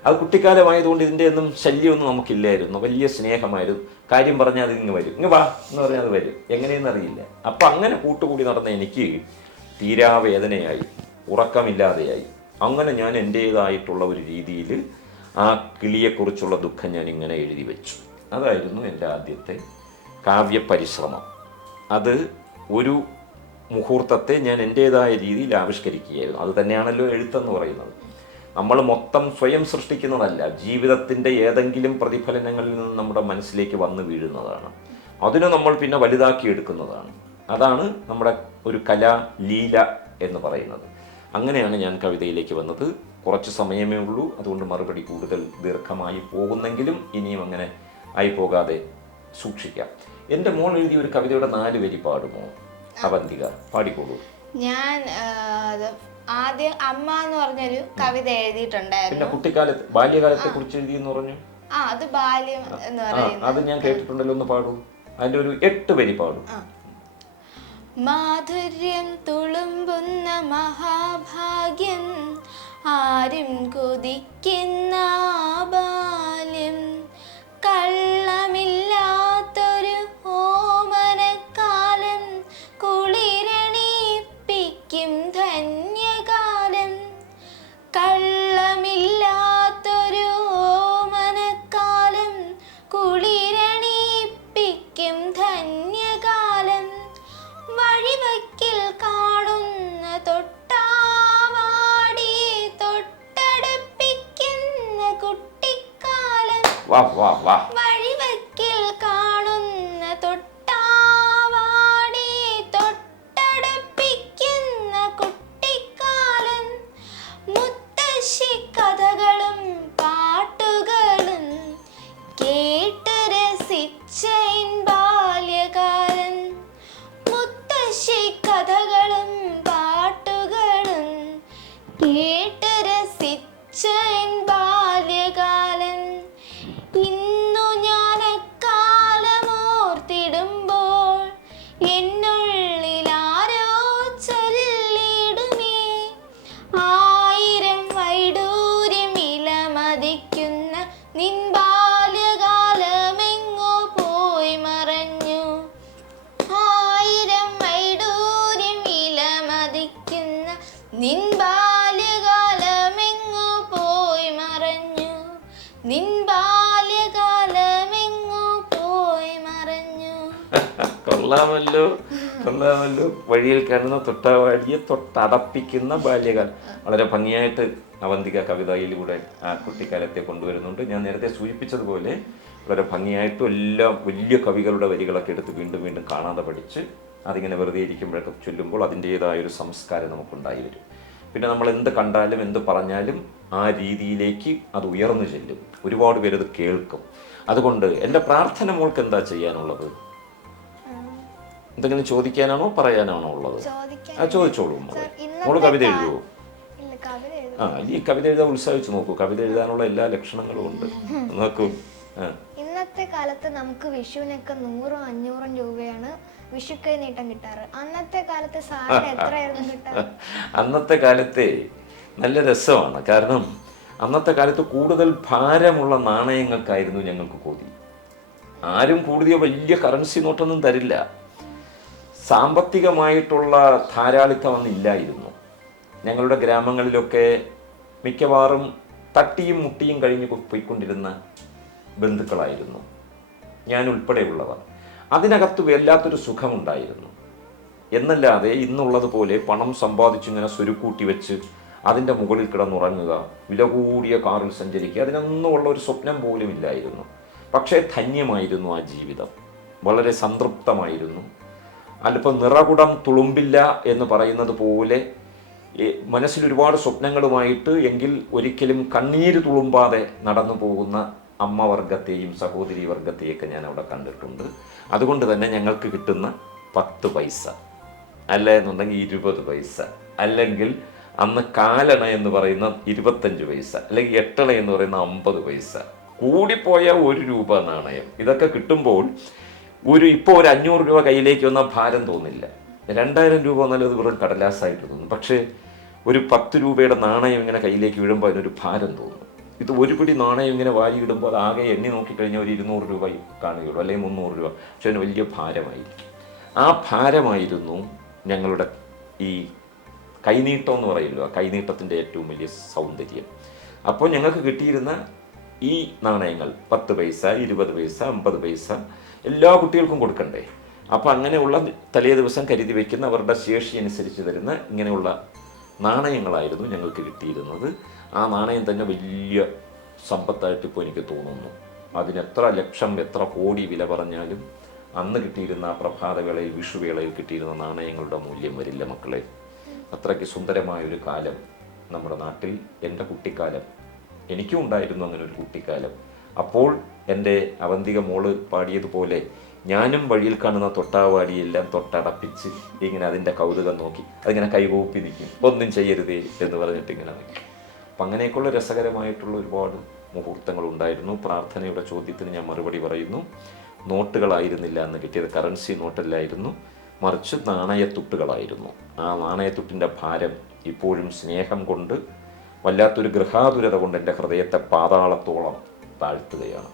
അത് കുട്ടിക്കാലമായതുകൊണ്ട് ഇതിൻ്റെ ഒന്നും ശല്യമൊന്നും നമുക്കില്ലായിരുന്നു. വലിയ സ്നേഹമായിരുന്നു. കാര്യം പറഞ്ഞാൽ അത് ഇങ്ങ് വരും, ഇങ്ങ് വാ എന്ന് പറഞ്ഞാൽ അത് വരും, എങ്ങനെയെന്ന് അറിയില്ല. അപ്പം അങ്ങനെ കൂട്ടുകൂടി നടന്ന എനിക്ക് തീരാവേദനയായി, ഉറക്കമില്ലാതെയായി. അങ്ങനെ ഞാൻ എൻ്റേതായിട്ടുള്ള ഒരു രീതിയിൽ ആ കിളിയെക്കുറിച്ചുള്ള ദുഃഖം ഞാൻ ഇങ്ങനെ എഴുതി വെച്ചു. അതായിരുന്നു എൻ്റെ ആദ്യത്തെ കാവ്യപരിശ്രമം. അത് ഒരു മുഹൂർത്തത്തെ ഞാൻ എൻ്റേതായ രീതിയിൽ ആവിഷ്കരിക്കുകയായിരുന്നു. അത് തന്നെയാണല്ലോ എഴുത്തെന്ന് പറയുന്നത്. നമ്മൾ മൊത്തം സ്വയം സൃഷ്ടിക്കുന്നതല്ല, ജീവിതത്തിൻ്റെ ഏതെങ്കിലും പ്രതിഫലനങ്ങളിൽ നിന്ന് നമ്മുടെ മനസ്സിലേക്ക് വന്നു വീഴുന്നതാണ്. അതിനെ നമ്മൾ പിന്നെ വലുതാക്കി എടുക്കുന്നതാണ്. അതാണ് നമ്മുടെ ഒരു കലാലീല എന്ന് പറയുന്നത്. അങ്ങനെയാണ് ഞാൻ കവിതയിലേക്ക് വന്നത്. കുറച്ച് സമയമേ ഉള്ളൂ, അതുകൊണ്ട് മറുപടി കൂടുതൽ ദീർഘമായി പോകുന്നെങ്കിലും ഇനിയും അങ്ങനെ ആയി പോകാതെ സൂക്ഷിക്കാം. എൻ്റെ മോൾ എഴുതിയ ഒരു കവിതയുടെ 4 വരി പാടുമോ അവന്തിക? പാടിക്കോളൂ. ഞാൻ ആദ്യം അമ്മ എന്ന് പറഞ്ഞൊരു കവിത എഴുതിയിട്ടുണ്ടായിരുന്നു. പിന്നെ കുട്ടിക്കാലത്ത് ബാല്യകാലത്തെ കുറിച്ച് എഴുതിയെന്ന് പറഞ്ഞു. അത് ബാല്യം എന്ന് പറയുന്നത് അത് ഞാൻ കേട്ടിട്ടുണ്ടല്ലോ. ഒന്ന് പാടൂ. അതിൻ്റെ ഒരു 8 വരി പാടൂ. മാധുര്യം തുളുമ്പുന്ന മഹാഭാഗ്യം, ആരും കൊതിക്കുന്ന ബാല്യം, കള്ളമില്ലാത്തൊരു ഓമനക്കാലം, കുളിരണിപ്പിക്കും ധന്യകാലം. കള്ളമില്ലാത്തൊരു ഓമനക്കാലം, കുളിരണിപ്പിക്കും ധന്യകാലം. വഴിവക്കിൽ കാണുന്ന തൊട്ടാവാടി തൊട്ടടുപ്പിക്കുന്ന കുട്ടിക്കാലം. വഴിവക്കിൽ കാണുന്ന തൊട്ടാവാടി തൊട്ടടുപ്പിക്കുന്ന കുട്ടിക്കാലം. മുത്തശ്ശി കഥകളും പാട്ടുകളും കേട്ട് രസിച്ച ബാല്യകാലം. മുത്തശ്ശി കഥകളും പാട്ടുകളും കേട്ട് രസിച്ച ബാല്യകാലം. ഇന്നു ഞാൻ അക്കാലമോർത്തിടുമ്പോൾ എന്നുള്ളിലാരോ ചൊല്ലിടുമേ, 1000 വൈഡൂര്യം വിലമതിക്കുന്ന നിൻ ബാല്യകാലമെങ്ങോ പോയി മറഞ്ഞു. 1000 വൈഡൂര്യം വിലമതിക്കുന്ന നിൻ ബാല്യകാലമെങ്ങോ പോയി മറഞ്ഞു. നിൻ ബാല്യകാലമെങ്ങോ പോയി മറഞ്ഞു. കൊള്ളാമല്ലോ, കൊള്ളാമല്ലോ. വഴിയിൽ കാണുന്ന തൊട്ടാവാടിയെ തൊട്ടടപ്പിക്കുന്ന ബാല്യകാലം. വളരെ ഭംഗിയായിട്ട് അവന്തിക കവിതയിലൂടെ ആ കുട്ടിക്കാലത്തെ കൊണ്ടുവരുന്നുണ്ട്. ഞാൻ നേരത്തെ സൂചിപ്പിച്ചതുപോലെ വളരെ ഭംഗിയായിട്ടും എല്ലാം വലിയ കവികളുടെ വരികളൊക്കെ എടുത്ത് വീണ്ടും വീണ്ടും കാണാതെ പഠിച്ച് അതിങ്ങനെ വെറുതെ ഇരിക്കുമ്പോഴൊക്കെ ചൊല്ലുമ്പോൾ അതിൻ്റേതായൊരു സംസ്കാരം നമുക്കുണ്ടായി വരും. പിന്നെ നമ്മൾ എന്ത് കണ്ടാലും എന്ത് പറഞ്ഞാലും ആ രീതിയിലേക്ക് അത് ഉയർന്നു ചെല്ലും. ഒരുപാട് പേരത് കേൾക്കും. അതുകൊണ്ട് എൻ്റെ പ്രാർത്ഥന മോൾക്ക് എന്താ ചെയ്യാനുള്ളത്? എന്തെങ്കിലും ചോദിക്കാനാണോ പറയാനാണോ ഉള്ളത്? ചോദിച്ചോളൂ. മോള് കവിത എഴുതുമോ? ഈ കവിത എഴുതാൻ ഉത്സാഹിച്ച് നോക്കൂ. കവിത എഴുതാനുള്ള എല്ലാ ലക്ഷണങ്ങളും ഉണ്ട്. നോക്കൂ. ഇന്നത്തെ കാലത്ത് നമുക്ക് വിഷുവിനൊക്കെ 100 500 രൂപയാണ് വിഷുക്കൈ നീട്ടം കിട്ടാറ്. അന്നത്തെ കാലത്ത് സാറിന് എത്രയായിരുന്നു കിട്ടാറ്? അന്നത്തെ കാലത്തെ നല്ല രസമാണ്. കാരണം അന്നത്തെ കാലത്ത് കൂടുതൽ ഭാരമുള്ള നാണയങ്ങൾക്കായിരുന്നു ഞങ്ങൾക്ക് കൊതി. ആരും കൂടുതൽ വലിയ കറൻസി നോട്ടൊന്നും തരില്ല. സാമ്പത്തികമായിട്ടുള്ള ധാരാളിത്തം അന്നില്ലായിരുന്നു. ഞങ്ങളുടെ ഗ്രാമങ്ങളിലൊക്കെ മിക്കവാറും തട്ടിയും മുട്ടിയും കഴിഞ്ഞ് പോയിക്കൊണ്ടിരുന്ന ബന്ധുക്കളായിരുന്നു ഞാൻ ഉൾപ്പെടെയുള്ളവർ. അതിനകത്ത് വല്ലാത്തൊരു സുഖമുണ്ടായിരുന്നു. എന്നല്ലാതെ ഇന്നുള്ളതുപോലെ പണം സമ്പാദിച്ചിങ്ങനെ സ്വരുക്കൂട്ടി വെച്ച് അതിൻ്റെ മുകളിൽ കിടന്നുറങ്ങുക, വില കൂടിയ കാറിൽ സഞ്ചരിക്കുക, അതിനൊന്നും ഉള്ള ഒരു സ്വപ്നം പോലും ഇല്ലായിരുന്നു. പക്ഷേ ധന്യമായിരുന്നു ആ ജീവിതം, വളരെ സംതൃപ്തമായിരുന്നു. അല്പം നിറകുടം തുളുമ്പില്ല എന്ന് പറയുന്നത് പോലെ മനസ്സിൽ ഒരുപാട് സ്വപ്നങ്ങളുമായിട്ട് എങ്കിൽ ഒരിക്കലും കണ്ണീര് തുളുമ്പാതെ നടന്നു പോകുന്ന അമ്മ വർഗത്തെയും സഹോദരി വർഗത്തെയൊക്കെ ഞാൻ അവിടെ കണ്ടിട്ടുണ്ട്. അതുകൊണ്ട് തന്നെ ഞങ്ങൾക്ക് കിട്ടുന്ന 10 പൈസ അല്ല എന്നുണ്ടെങ്കിൽ 20 പൈസ, അല്ലെങ്കിൽ അന്ന് കാലണ എന്ന് പറയുന്ന 25 പൈസ, അല്ലെങ്കിൽ എട്ടണ എന്ന് പറയുന്ന 50 പൈസ, കൂടിപ്പോയ 1 രൂപ നാണയം, ഇതൊക്കെ കിട്ടുമ്പോൾ ഇപ്പോൾ ഒരു 500 രൂപ കയ്യിലേക്ക് വന്നാൽ ഭാരം തോന്നില്ല. 2000 രൂപ വന്നാലും അത് വെറും കടലാസായിട്ട് തോന്നും. പക്ഷേ ഒരു 10 രൂപയുടെ നാണയം ഇങ്ങനെ കയ്യിലേക്ക് വീഴുമ്പോൾ അതിനൊരു ഭാരം തോന്നും. ഇത് ഒരു പിടി നാണയം ഇങ്ങനെ വാരി ഇടുമ്പോൾ അത് ആകെ എണ്ണി നോക്കിക്കഴിഞ്ഞാൽ ഒരു 200 രൂപ കാണുകയുള്ളൂ, അല്ലെങ്കിൽ 300 രൂപ. പക്ഷെ അതിന് വലിയ ഭാരമായിരിക്കും. ആ ഭാരമായിരുന്നു ഞങ്ങളുടെ ഈ കൈനീട്ടം എന്ന് പറയുമല്ലോ, ആ കൈനീട്ടത്തിൻ്റെ ഏറ്റവും വലിയ സൗന്ദര്യം. അപ്പോൾ ഞങ്ങൾക്ക് കിട്ടിയിരുന്ന ഈ നാണയങ്ങൾ 10 പൈസ, 20 പൈസ, 50 പൈസ എല്ലാ കുട്ടികൾക്കും കൊടുക്കണ്ടേ. അപ്പോൾ അങ്ങനെയുള്ള തലേ ദിവസം കരുതി വയ്ക്കുന്ന അവരുടെ ശേഷി അനുസരിച്ച് തരുന്ന ഇങ്ങനെയുള്ള നാണയങ്ങളായിരുന്നു ഞങ്ങൾക്ക് കിട്ടിയിരുന്നത്. ആ നാണയം തന്നെ വലിയ സമ്പത്തായിട്ട് ഇപ്പോൾ എനിക്ക് തോന്നുന്നു. അതിനെത്ര ലക്ഷം എത്ര കോടി വില പറഞ്ഞാലും അന്ന് കിട്ടിയിരുന്ന ആ പ്രഭാതവേളയിൽ വിഷുവേളയിൽ കിട്ടിയിരുന്ന നാണയങ്ങളുടെ മൂല്യം വരില്ല മക്കളെ. അത്രയ്ക്ക് സുന്ദരമായൊരു കാലം നമ്മുടെ നാട്ടിൽ, എൻ്റെ കുട്ടിക്കാലം, എനിക്കും ഉണ്ടായിരുന്നു അങ്ങനെ ഒരു കുട്ടിക്കാലം. അപ്പോൾ എൻ്റെ അവന്തിക മോള് പാടിയതുപോലെ ഞാനും വഴിയിൽ കാണുന്ന തൊട്ടാവാടിയെല്ലാം തൊട്ടടപ്പിച്ച് ഇങ്ങനെ അതിൻ്റെ കൗതുകം നോക്കി അതിങ്ങനെ കൈകൂപ്പി നിൽക്കും, ഒന്നും ചെയ്യരുതേ എന്ന് പറഞ്ഞിട്ട് ഇങ്ങനെ നിൽക്കും. അപ്പം അങ്ങനെയൊക്കെയുള്ള രസകരമായിട്ടുള്ള ഒരുപാട് മുഹൂർത്തങ്ങൾ ഉണ്ടായിരുന്നു. പ്രാർത്ഥനയുടെ ചോദ്യത്തിന് ഞാൻ മറുപടി പറയുന്നു. നോട്ടുകളായിരുന്നില്ല അന്ന് കിട്ടിയത്, കറൻസി നോട്ടല്ലായിരുന്നു, മറിച്ച് നാണയത്തുട്ടുകളായിരുന്നു. ആ നാണയത്തുട്ടിൻ്റെ ഭാരം ഇപ്പോഴും സ്നേഹം കൊണ്ട് വല്ലാത്തൊരു ഗൃഹാതുരത കൊണ്ട് എൻ്റെ ഹൃദയത്തെ പാതാളത്തോളം താഴ്ത്തുകയാണ്.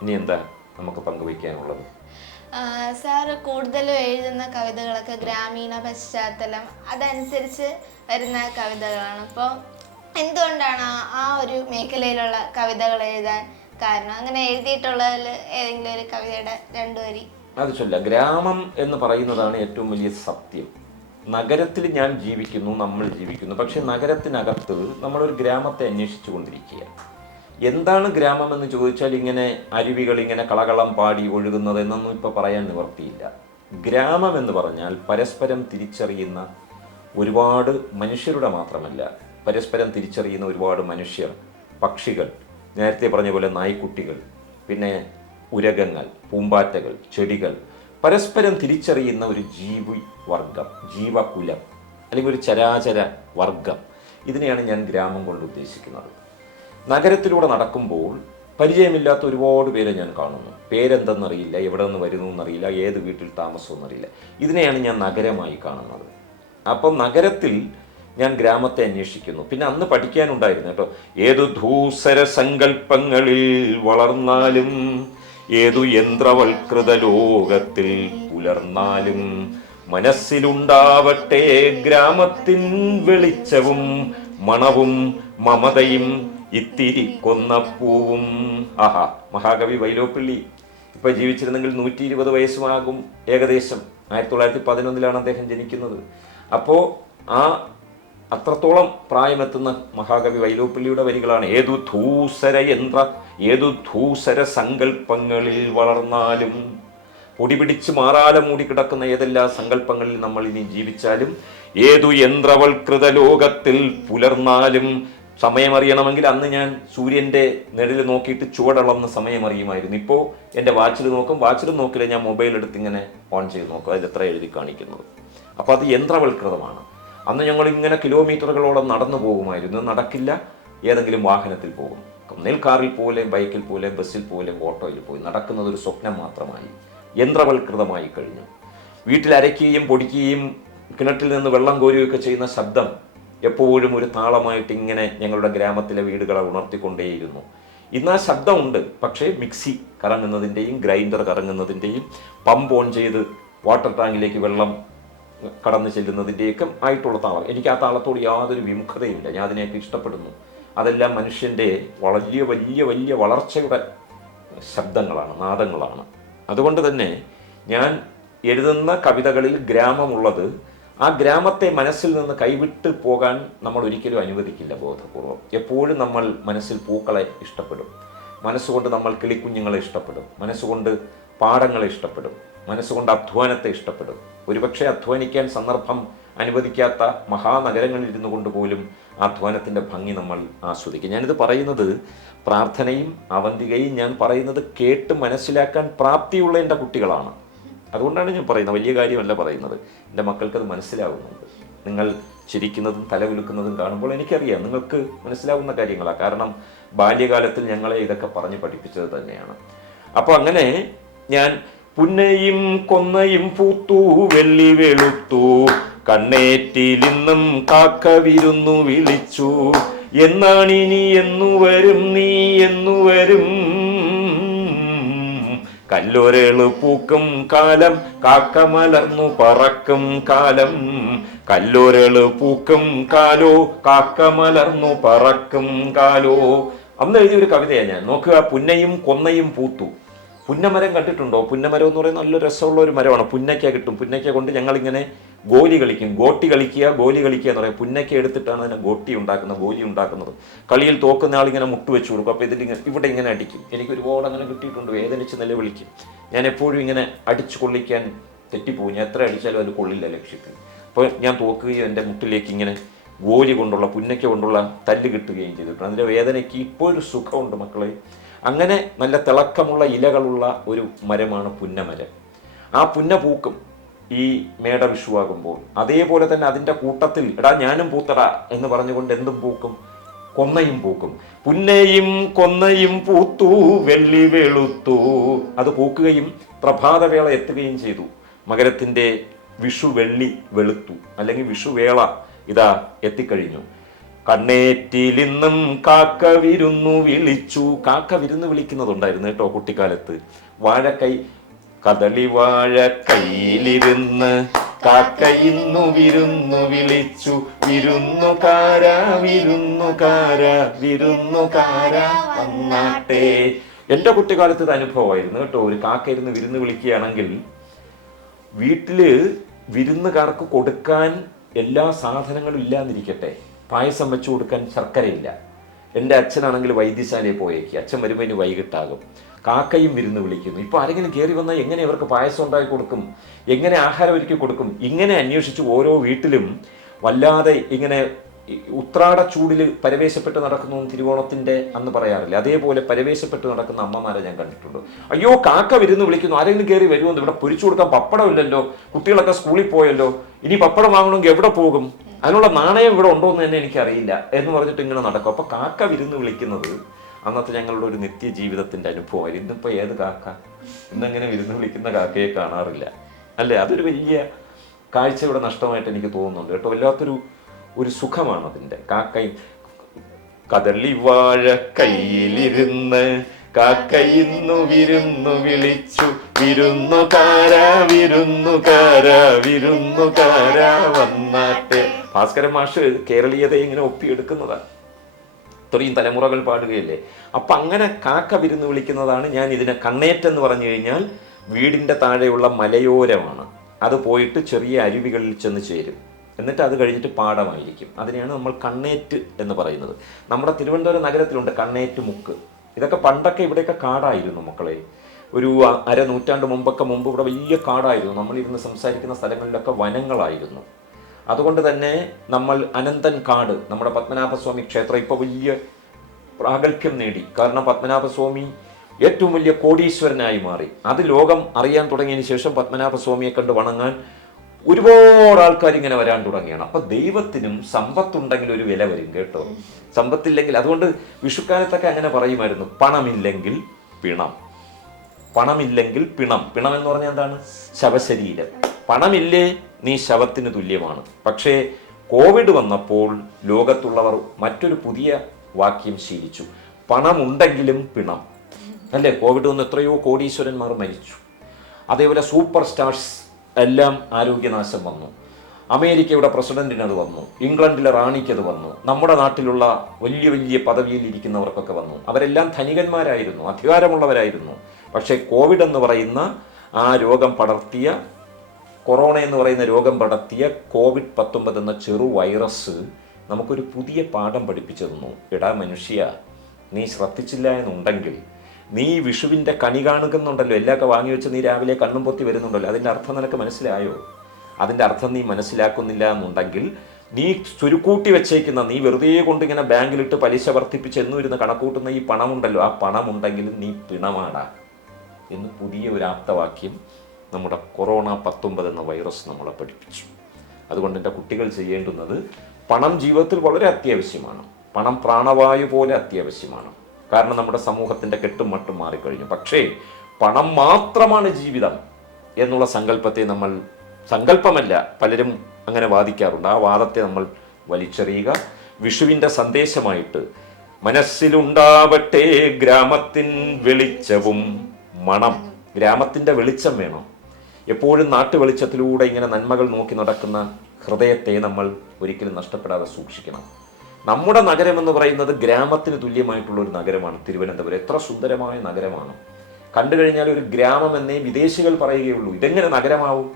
ഇനി എന്താ നമുക്ക് പങ്കുവയ്ക്കാനുള്ളത്? സാറ് കൂടുതലും എഴുതുന്ന കവിതകളൊക്കെ ഗ്രാമീണ പശ്ചാത്തലം അതനുസരിച്ച് വരുന്ന കവിതകളാണ്. അപ്പോൾ എന്തുകൊണ്ടാണ് ആ ഒരു മേഖലയിലുള്ള കവിതകൾ എഴുതാൻ കാരണം? അങ്ങനെ എഴുതിയിട്ടുള്ളതിൽ ഏതെങ്കിലും ഒരു കവിതയുടെ 2 വരി അത് ചൊല്ലാം. ഗ്രാമം എന്ന് പറയുന്നതാണ് ഏറ്റവും വലിയ സത്യം. നഗരത്തിൽ ഞാൻ ജീവിക്കുന്നു, നമ്മൾ ജീവിക്കുന്നു, പക്ഷെ നഗരത്തിനകത്ത് നമ്മളൊരു ഗ്രാമത്തെ അന്വേഷിച്ചു കൊണ്ടിരിക്കുക. എന്താണ് ഗ്രാമം എന്ന് ചോദിച്ചാൽ ഇങ്ങനെ അരുവികൾ ഇങ്ങനെ കളകളം പാടി ഒഴുകുന്നത് എന്നൊന്നും ഇപ്പോൾ പറയാൻ നിവർത്തിയില്ല. ഗ്രാമം എന്ന് പറഞ്ഞാൽ പരസ്പരം തിരിച്ചറിയുന്ന ഒരുപാട് മനുഷ്യരുടെ മാത്രമല്ല, പരസ്പരം തിരിച്ചറിയുന്ന ഒരുപാട് മനുഷ്യർ, പക്ഷികൾ, നേരത്തെ പറഞ്ഞ പോലെ നായ്ക്കുട്ടികൾ, പിന്നെ ഉരകങ്ങൾ, പൂമ്പാറ്റകൾ, ചെടികൾ, പരസ്പരം തിരിച്ചറിയുന്ന ഒരു വർഗം, ജീവകുലം, അല്ലെങ്കിൽ ഒരു ചരാചര വർഗം. ഇതിനെയാണ് ഞാൻ ഗ്രാമം കൊണ്ട് ഉദ്ദേശിക്കുന്നത്. നഗരത്തിലൂടെ നടക്കുമ്പോൾ പരിചയമില്ലാത്ത ഒരുപാട് പേരെ ഞാൻ കാണുന്നു. പേരെന്തെന്നറിയില്ല, എവിടെ നിന്ന് വരുന്നു എന്നറിയില്ല, ഏത് വീട്ടിൽ താമസമെന്നറിയില്ല. ഇതിനെയാണ് ഞാൻ നഗരമായി കാണുന്നത്. അപ്പം നഗരത്തിൽ ഞാൻ ഗ്രാമത്തെ അന്വേഷിക്കുന്നു. പിന്നെ അന്ന് പഠിക്കാനുണ്ടായിരുന്നു കേട്ടോ. ഏതു ധൂസര സങ്കല്പങ്ങളിൽ വളർന്നാലും, ഏതു യന്ത്രവൽകൃത ലോകത്തിൽ പുലർന്നാലും, മനസ്സിലുണ്ടാവട്ടെ ഗ്രാമത്തിൻ വെളിച്ചവും മണവും മമതയും ഇത്തിരി കൊന്നപ്പൂവും. ആഹാ, മഹാകവി വൈലോപ്പിള്ളി ഇപ്പം ജീവിച്ചിരുന്നെങ്കിൽ 120 വയസ്സുമാകും ഏകദേശം. 1911 അദ്ദേഹം ജനിക്കുന്നത്. അപ്പോൾ ആ അത്രത്തോളം പ്രായമെത്തുന്ന മഹാകവി വൈലോപ്പിള്ളിയുടെ വരികളാണ് ഏതു ധൂസര സങ്കല്പങ്ങളിൽ വളർന്നാലും. പൊടി പിടിച്ച് മാറാല മൂടിക്കിടക്കുന്ന ഏതെല്ലാം സങ്കല്പങ്ങളിൽ നമ്മൾ ഇനി ജീവിച്ചാലും, ഏതു യന്ത്രവൽകൃത ലോകത്തിൽ പുലർന്നാലും. സമയമറിയണമെങ്കിൽ അന്ന് ഞാൻ സൂര്യൻ്റെ നിഴൽ നോക്കിയിട്ട് ചുവടളന്ന് സമയമറിയുമായിരുന്നു. ഇപ്പോൾ എൻ്റെ വാച്ചിൽ നോക്കും, വാച്ചിൽ നോക്കില്ല, ഞാൻ മൊബൈൽ എടുത്ത് ഇങ്ങനെ ഓൺ ചെയ്ത് നോക്കും, അതിൽ എത്ര എഴുതി കാണിക്കുന്നത്. അപ്പോൾ അത് യന്ത്രവൽകൃതമാണ്. അന്ന് ഞങ്ങളിങ്ങനെ കിലോമീറ്ററുകളോളം നടന്നു പോകുമായിരുന്നു. നടക്കില്ല, ഏതെങ്കിലും വാഹനത്തിൽ പോകും. ഒന്നിൽ കാറിൽ പോലെ, ബൈക്കിൽ പോലെ, ബസ്സിൽ പോലെ, ഓട്ടോയിൽ പോയി. നടക്കുന്നത് ഒരു സ്വപ്നം മാത്രമായി, യന്ത്രവൽകൃതമായി കഴിഞ്ഞു. വീട്ടിൽ അരയ്ക്കുകയും പൊടിക്കുകയും കിണറ്റിൽ നിന്ന് വെള്ളം കോരുകയൊക്കെ ചെയ്യുന്ന ശബ്ദം എപ്പോഴും ഒരു താളമായിട്ട് ഇങ്ങനെ ഞങ്ങളുടെ ഗ്രാമത്തിലെ വീടുകളെ ഉണർത്തിക്കൊണ്ടേയിരുന്നു. ഇന്ന് ആ ശബ്ദമുണ്ട്, പക്ഷേ മിക്സി കറങ്ങുന്നതിൻ്റെയും ഗ്രൈൻഡർ കറങ്ങുന്നതിൻ്റെയും പമ്പ് ഓൺ ചെയ്ത് വാട്ടർ ടാങ്കിലേക്ക് വെള്ളം കടന്നു ചെല്ലുന്നതിൻ്റെയൊക്കെ ആയിട്ടുള്ള താളം. എനിക്ക് ആ താളത്തോട് യാതൊരു വിമുഖതയുമില്ല, ഞാൻ അതിനെയൊക്കെ ഇഷ്ടപ്പെടുന്നു. അതെല്ലാം മനുഷ്യൻ്റെ വലിയ വലിയ വലിയ വളർച്ചയുടെ ശബ്ദങ്ങളാണ്, നാദങ്ങളാണ്. അതുകൊണ്ട് തന്നെ ഞാൻ എഴുതുന്ന കവിതകളിൽ ഗ്രാമമുള്ളത്, ആ ഗ്രാമത്തെ മനസ്സിൽ നിന്ന് കൈവിട്ട് പോകാൻ നമ്മൾ ഒരിക്കലും അനുവദിക്കില്ല ബോധപൂർവം. എപ്പോഴും നമ്മൾ മനസ്സിൽ പൂക്കളെ ഇഷ്ടപ്പെടും. മനസ്സുകൊണ്ട് നമ്മൾ കിളിക്കുഞ്ഞുങ്ങളെ ഇഷ്ടപ്പെടും, മനസ്സുകൊണ്ട് പാഠങ്ങളെ ഇഷ്ടപ്പെടും, മനസ്സുകൊണ്ട് അധ്വാനത്തെ ഇഷ്ടപ്പെടും. ഒരുപക്ഷെ അധ്വാനിക്കാൻ സന്ദർഭം അനുവദിക്കാത്ത മഹാനഗരങ്ങളിൽ ഇരുന്നു കൊണ്ട് പോലും അധ്വാനത്തിൻ്റെ ഭംഗി നമ്മൾ ആസ്വദിക്കും. ഞാനിത് പറയുന്നത് പ്രാർത്ഥനയും അവന്തികയും ഞാൻ പറയുന്നത് കേട്ട് മനസ്സിലാക്കാൻ പ്രാപ്തിയുള്ള എൻ്റെ കുട്ടികളാണ്. അതുകൊണ്ടാണ് ഞാൻ പറയുന്നത്, വലിയ കാര്യമല്ല പറയുന്നത്. എൻ്റെ മക്കൾക്കത് മനസ്സിലാവുന്നുണ്ട്. നിങ്ങൾ ചിരിക്കുന്നതും തലകുലുക്കുന്നതും കാണുമ്പോൾ എനിക്കറിയാം നിങ്ങൾക്ക് മനസ്സിലാവുന്ന കാര്യങ്ങളാണ്. കാരണം ബാല്യകാലത്തിൽ ഞങ്ങളെ ഇതൊക്കെ പറഞ്ഞ് പഠിപ്പിച്ചത് തന്നെയാണ്. അപ്പോൾ അങ്ങനെ ഞാൻ പുന്നയും കൊന്നയും പൂത്തു വെള്ളി വെളുത്തു കണ്ണേറ്റിലിന്നും കാക്ക വിരുന്നു വിളിച്ചു എന്നാണിനി എന്നു വരും നീ എന്നു വരും കല്ലൊരേള് പൂക്കും കാലം കാക്ക മലർന്നു പറക്കും കാലം കല്ലൊരേള് പൂക്കും കാലോ കാക്ക മലർന്നു പറക്കും കാലോ. അന്ന് എഴുതിയൊരു കവിതയാണ് ഞാൻ. നോക്കുക, പുന്നയും കൊന്നയും പൂത്തു. പുന്നമരം കണ്ടിട്ടുണ്ടോ? പുന്നമരം എന്ന് പറയുന്നത് നല്ല രസമുള്ള ഒരു മരമാണ്. പുന്നയ്ക്ക കിട്ടും. പുന്നയ്ക്ക കൊണ്ട് ഞങ്ങളിങ്ങനെ ഗോലി കളിക്കും. ഗോട്ടി കളിക്കുക, ഗോലി കളിക്കുക എന്ന് പറയും. പുന്നയ്ക്ക എടുത്തിട്ടാണ് അതിനെ ഗോട്ടി ഉണ്ടാക്കുന്നത്, ഗോലി ഉണ്ടാക്കുന്നത്. കളിയിൽ തോക്കുന്ന ആളിങ്ങനെ മുട്ട് വെച്ച് കൊടുക്കും. അപ്പോൾ ഇതിലിങ്ങനെ ഇവിടെ ഇങ്ങനെ അടിക്കും. എനിക്ക് ഒരുപാട് അങ്ങനെ കിട്ടിയിട്ടുണ്ട്. വേദനിച്ച് നിലവിളിക്കും. ഞാൻ എപ്പോഴും ഇങ്ങനെ അടിച്ചു കൊള്ളിക്കാൻ തെറ്റിപ്പോകും. ഞാൻ എത്ര അടിച്ചാലും അത് കൊള്ളില്ല ലക്ഷ്യത്തിൽ. അപ്പോൾ ഞാൻ തോക്കുകയും എൻ്റെ മുട്ടിലേക്ക് ഇങ്ങനെ ഗോലി കൊണ്ടുള്ള പുന്നയ്ക്ക കൊണ്ടുള്ള തല്ല് കിട്ടുകയും ചെയ്തിട്ടുണ്ട്. അതിൻ്റെ വേദനയ്ക്ക് ഇപ്പോൾ ഒരു സുഖമുണ്ട് മക്കളെ. അങ്ങനെ നല്ല തിളക്കമുള്ള ഇലകളുള്ള ഒരു മരമാണ് പുന്നമരം. ആ പുന്ന പൂക്കും ഈ മേട വിഷുവാകുമ്പോൾ. അതേപോലെ തന്നെ അതിൻ്റെ കൂട്ടത്തിൽ എടാ ഞാനും പൂത്തടാ എന്ന് പറഞ്ഞുകൊണ്ട് എന്തും പൂക്കും, കൊന്നയും പൂക്കും. പുന്നയും കൊന്നയും പൂത്തു വെള്ളി വെളുത്തു. അത് പൂക്കുകയും പ്രഭാതവേള എത്തുകയും ചെയ്തു. മകരത്തിൻ്റെ വിഷു വെള്ളി വെളുത്തു, അല്ലെങ്കിൽ വിഷുവേള ഇതാ എത്തിക്കഴിഞ്ഞു. കണ്ണേറ്റിലിന്നും കാക്ക വിരുന്നു വിളിച്ചു. കാക്ക വിരുന്ന് വിളിക്കുന്നതുണ്ടായിരുന്നു കേട്ടോ കുട്ടിക്കാലത്ത്. വാഴക്കൈ കദളി വാഴ കയ്യിലിരുന്ന് കാക്ക ഇന്നു വിരുന്നു വിളിച്ചു വിരുന്നുകാര വിരുന്നുകാര വിരുന്നുകാര വന്നാട്ടെ. എൻ്റെ കുട്ടിക്കാലത്ത് ഇത് അനുഭവമായിരുന്നു കേട്ടോ. ഒരു കാക്ക ഇരുന്ന് വിരുന്ന് വിളിക്കുകയാണെങ്കിൽ വീട്ടില് വിരുന്നുകാർക്ക് കൊടുക്കാൻ എല്ലാ സാധനങ്ങളും ഇല്ലാന്നിരിക്കട്ടെ, പായസം വെച്ചു കൊടുക്കാൻ ശർക്കരയില്ല. എൻ്റെ അച്ഛനാണെങ്കിൽ വൈദ്യശാലയിൽ പോയേക്ക്. അച്ഛൻ വരുമ്പോൾ ഇനി വൈകിട്ടാകും. കാക്കയും വിരുന്ന് വിളിക്കുന്നു. ഇപ്പോൾ ആരെങ്കിലും കയറി വന്നാൽ എങ്ങനെ ഇവർക്ക് പായസം ഉണ്ടാക്കി കൊടുക്കും, എങ്ങനെ ആഹാരം ഒരുക്കി കൊടുക്കും, ഇങ്ങനെ അന്വേഷിച്ച് ഓരോ വീട്ടിലും വല്ലാതെ ഇങ്ങനെ ഉത്രാട ചൂടിൽ പരവേശപ്പെട്ട് നടക്കുന്നു തിരുവോണത്തിൻ്റെ അന്ന് പറയാറില്ല. അതേപോലെ പരവേശപ്പെട്ട് നടക്കുന്ന അമ്മമാരെ ഞാൻ കണ്ടിട്ടുണ്ട്. അയ്യോ കാക്ക വിരുന്ന് വിളിക്കുന്നു, ആരെങ്കിലും കയറി വരുമെന്ന്. ഇവിടെ പൊരിച്ചു കൊടുക്കാൻ പപ്പടമില്ലല്ലോ, കുട്ടികളൊക്കെ സ്കൂളിൽ പോയല്ലോ, ഇനി പപ്പടം വാങ്ങണമെങ്കിൽ എവിടെ പോകും, അതിനുള്ള നാണയം ഇവിടെ ഉണ്ടോ എന്ന് തന്നെ എനിക്കറിയില്ല എന്ന് പറഞ്ഞിട്ട് ഇങ്ങനെ നടക്കും. അപ്പോൾ കാക്ക വിരുന്ന് വിളിക്കുന്നത് അന്നത്തെ ഞങ്ങളുടെ ഒരു നിത്യ ജീവിതത്തിൻ്റെ അനുഭവമായിരുന്നു. ഇന്നിപ്പോൾ ഏത് കാക്ക, ഇന്നങ്ങനെ വിരുന്ന് വിളിക്കുന്ന കാക്കയെ കാണാറില്ല അല്ലേ? അതൊരു വലിയ കാഴ്ച ഇവിടെ നഷ്ടമായിട്ട് എനിക്ക് തോന്നുന്നുണ്ട് കേട്ടോ. വല്ലാത്തൊരു സുഖമാണ് അതിൻ്റെ. കാക്കയും കദളി വാഴ കയ്യിലിരുന്ന് കാക്ക ഇന്നു വിരുന്നു വിളിച്ചു വിരുന്നുകാര വിരുന്നുകാര വിരുന്നുകാര വന്നാട്ടെ. ഭാസ്കരൻ മാഷ് കേരളീയതയെ ഇങ്ങനെ ഒപ്പിയെടുക്കുന്നതാണ്. ഇത്രയും തലമുറകൾ പാടുകയല്ലേ. അപ്പം അങ്ങനെ കാക്ക വിരുന്ന് വിളിക്കുന്നതാണ്. ഞാൻ ഇതിനെ കണ്ണേറ്റെന്ന് പറഞ്ഞു കഴിഞ്ഞാൽ വീടിൻ്റെ താഴെയുള്ള മലയോരമാണ്. അത് പോയിട്ട് ചെറിയ അരുവികളിൽ ചെന്ന് ചേരും. എന്നിട്ട് അത് കഴിഞ്ഞിട്ട് പാടമായിരിക്കും. അതിനെയാണ് നമ്മൾ കണ്ണേറ്റ് എന്ന് പറയുന്നത്. നമ്മുടെ തിരുവനന്തപുരം നഗരത്തിലുണ്ട് കണ്ണേറ്റ് മുക്ക്. ഇതൊക്കെ പണ്ടൊക്കെ ഇവിടെയൊക്കെ കാടായിരുന്നു മക്കളെ. ഒരു അരനൂറ്റാണ്ട് മുമ്പ് ഇവിടെ വലിയ കാടായിരുന്നു. നമ്മളിരുന്ന് സംസാരിക്കുന്ന സ്ഥലങ്ങളിലൊക്കെ വനങ്ങളായിരുന്നു. അതുകൊണ്ട് തന്നെ നമ്മൾ അനന്തൻ കാട്, നമ്മുടെ പത്മനാഭസ്വാമി ക്ഷേത്രം ഇപ്പോൾ വലിയ പ്രാഗൽഭ്യം നേടി. കാരണം പത്മനാഭസ്വാമി ഏറ്റവും വലിയ കോടീശ്വരനായി മാറി. അത് ലോകം അറിയാൻ തുടങ്ങിയതിന് ശേഷം പത്മനാഭസ്വാമിയെ കണ്ട് വണങ്ങാൻ ഒരുപാട് ആൾക്കാർ ഇങ്ങനെ വരാൻ തുടങ്ങിയാണ്. അപ്പൊ ദൈവത്തിനും സമ്പത്തുണ്ടെങ്കിൽ ഒരു വില വരും കേട്ടോ. സമ്പത്തില്ലെങ്കിൽ, അതുകൊണ്ട് വിഷുക്കാലത്തൊക്കെ അങ്ങനെ പറയുമായിരുന്നു, പണമില്ലെങ്കിൽ പിണം, പണമില്ലെങ്കിൽ പിണം. പിണം എന്ന് പറഞ്ഞാൽ എന്താണ്? ശവശരീരം. പണമില്ലേ നീ ശവത്തിന് തുല്യമാണ്. പക്ഷേ കോവിഡ് വന്നപ്പോൾ ലോകത്തുള്ളവർ മറ്റൊരു പുതിയ വാക്യം ശീലിച്ചു, പണമുണ്ടെങ്കിലും പിണം അല്ലേ? കോവിഡ് വന്ന് എത്രയോ കോടീശ്വരന്മാർ മരിച്ചു. അതേപോലെ സൂപ്പർ സ്റ്റാർസ് എല്ലാം ആരോഗ്യനാശം വന്നു. അമേരിക്കയുടെ പ്രസിഡന്റിന് അത് വന്നു, ഇംഗ്ലണ്ടിലെ റാണിക്ക് അത് വന്നു, നമ്മുടെ നാട്ടിലുള്ള വലിയ വലിയ പദവിയിൽ ഇരിക്കുന്നവർക്കൊക്കെ വന്നു. അവരെല്ലാം ധനികന്മാരായിരുന്നു, അധികാരമുള്ളവരായിരുന്നു. പക്ഷേ കോവിഡ് എന്ന് പറയുന്ന ആ രോഗം പടർത്തിയ, കൊറോണ എന്ന് പറയുന്ന രോഗം പടർത്തിയ COVID-19 എന്ന ചെറു വൈറസ് നമുക്കൊരു പുതിയ പാഠം പഠിപ്പിച്ചു തന്നു. എടാ മനുഷ്യ, നീ ശ്രദ്ധിച്ചില്ല എന്നുണ്ടെങ്കിൽ, നീ വിഷുവിൻ്റെ കണി കാണുന്നുണ്ടല്ലോ, എല്ലാമൊക്കെ വാങ്ങി വെച്ച് നീ രാവിലെ കണ്ണും പൊത്തി വരുന്നുണ്ടല്ലോ, അതിൻ്റെ അർത്ഥം നിനക്ക് മനസ്സിലായോ? അതിൻ്റെ അർത്ഥം നീ മനസ്സിലാക്കുന്നില്ല എന്നുണ്ടെങ്കിൽ, നീ ചുരുക്കൂട്ടി വെച്ചേക്കുന്ന, നീ വെറുതെ കൊണ്ട് ഇങ്ങനെ ബാങ്കിലിട്ട് പലിശ വർദ്ധിപ്പിച്ച് എന്നും ഇരുന്ന് കണക്കൂട്ടുന്ന ഈ പണമുണ്ടല്ലോ, ആ പണമുണ്ടെങ്കിലും നീ പിണമാടാ എന്ന് പുതിയ ഒരു ആപ്തവാക്യം നമ്മുടെ കൊറോണ 19 എന്ന വൈറസ് നമ്മളെ പഠിപ്പിച്ചു. അതുകൊണ്ട് എൻ്റെ കുട്ടികൾ ചെയ്യേണ്ടുന്നത്, പണം ജീവിതത്തിൽ വളരെ അത്യാവശ്യമാണ്. പണം പ്രാണവായു പോലെ അത്യാവശ്യമാണ്. കാരണം നമ്മുടെ സമൂഹത്തിൻ്റെ കെട്ടും മട്ടും മാറിക്കഴിഞ്ഞു. പക്ഷേ പണം മാത്രമാണ് ജീവിതം എന്നുള്ള സങ്കല്പത്തെ നമ്മൾ, സങ്കല്പമല്ല, പലരും അങ്ങനെ വാദിക്കാറുണ്ട്, ആ വാദത്തെ നമ്മൾ വലിച്ചെറിയുക. വിഷുവിൻ്റെ സന്ദേശമായിട്ട്, മനസ്സിലുണ്ടാവട്ടെ ഗ്രാമത്തിൻ വെളിച്ചവും മണം. ഗ്രാമത്തിൻ്റെ വെളിച്ചം വേണം. എപ്പോഴും നാട്ടുവെളിച്ചത്തിലൂടെ ഇങ്ങനെ നന്മകൾ നോക്കി നടക്കുന്ന ഹൃദയത്തെ നമ്മൾ ഒരിക്കലും നഷ്ടപ്പെടാതെ സൂക്ഷിക്കണം. നമ്മുടെ നഗരം എന്ന് പറയുന്നത് ഗ്രാമത്തിന് തുല്യമായിട്ടുള്ള ഒരു നഗരമാണ് തിരുവനന്തപുരം. എത്ര സുന്ദരമായ നഗരമാണ്. കണ്ടു കഴിഞ്ഞാൽ ഒരു ഗ്രാമം എന്നേ വിദേശികൾ പറയുകയുള്ളൂ. ഇതെങ്ങനെ നഗരമാവും?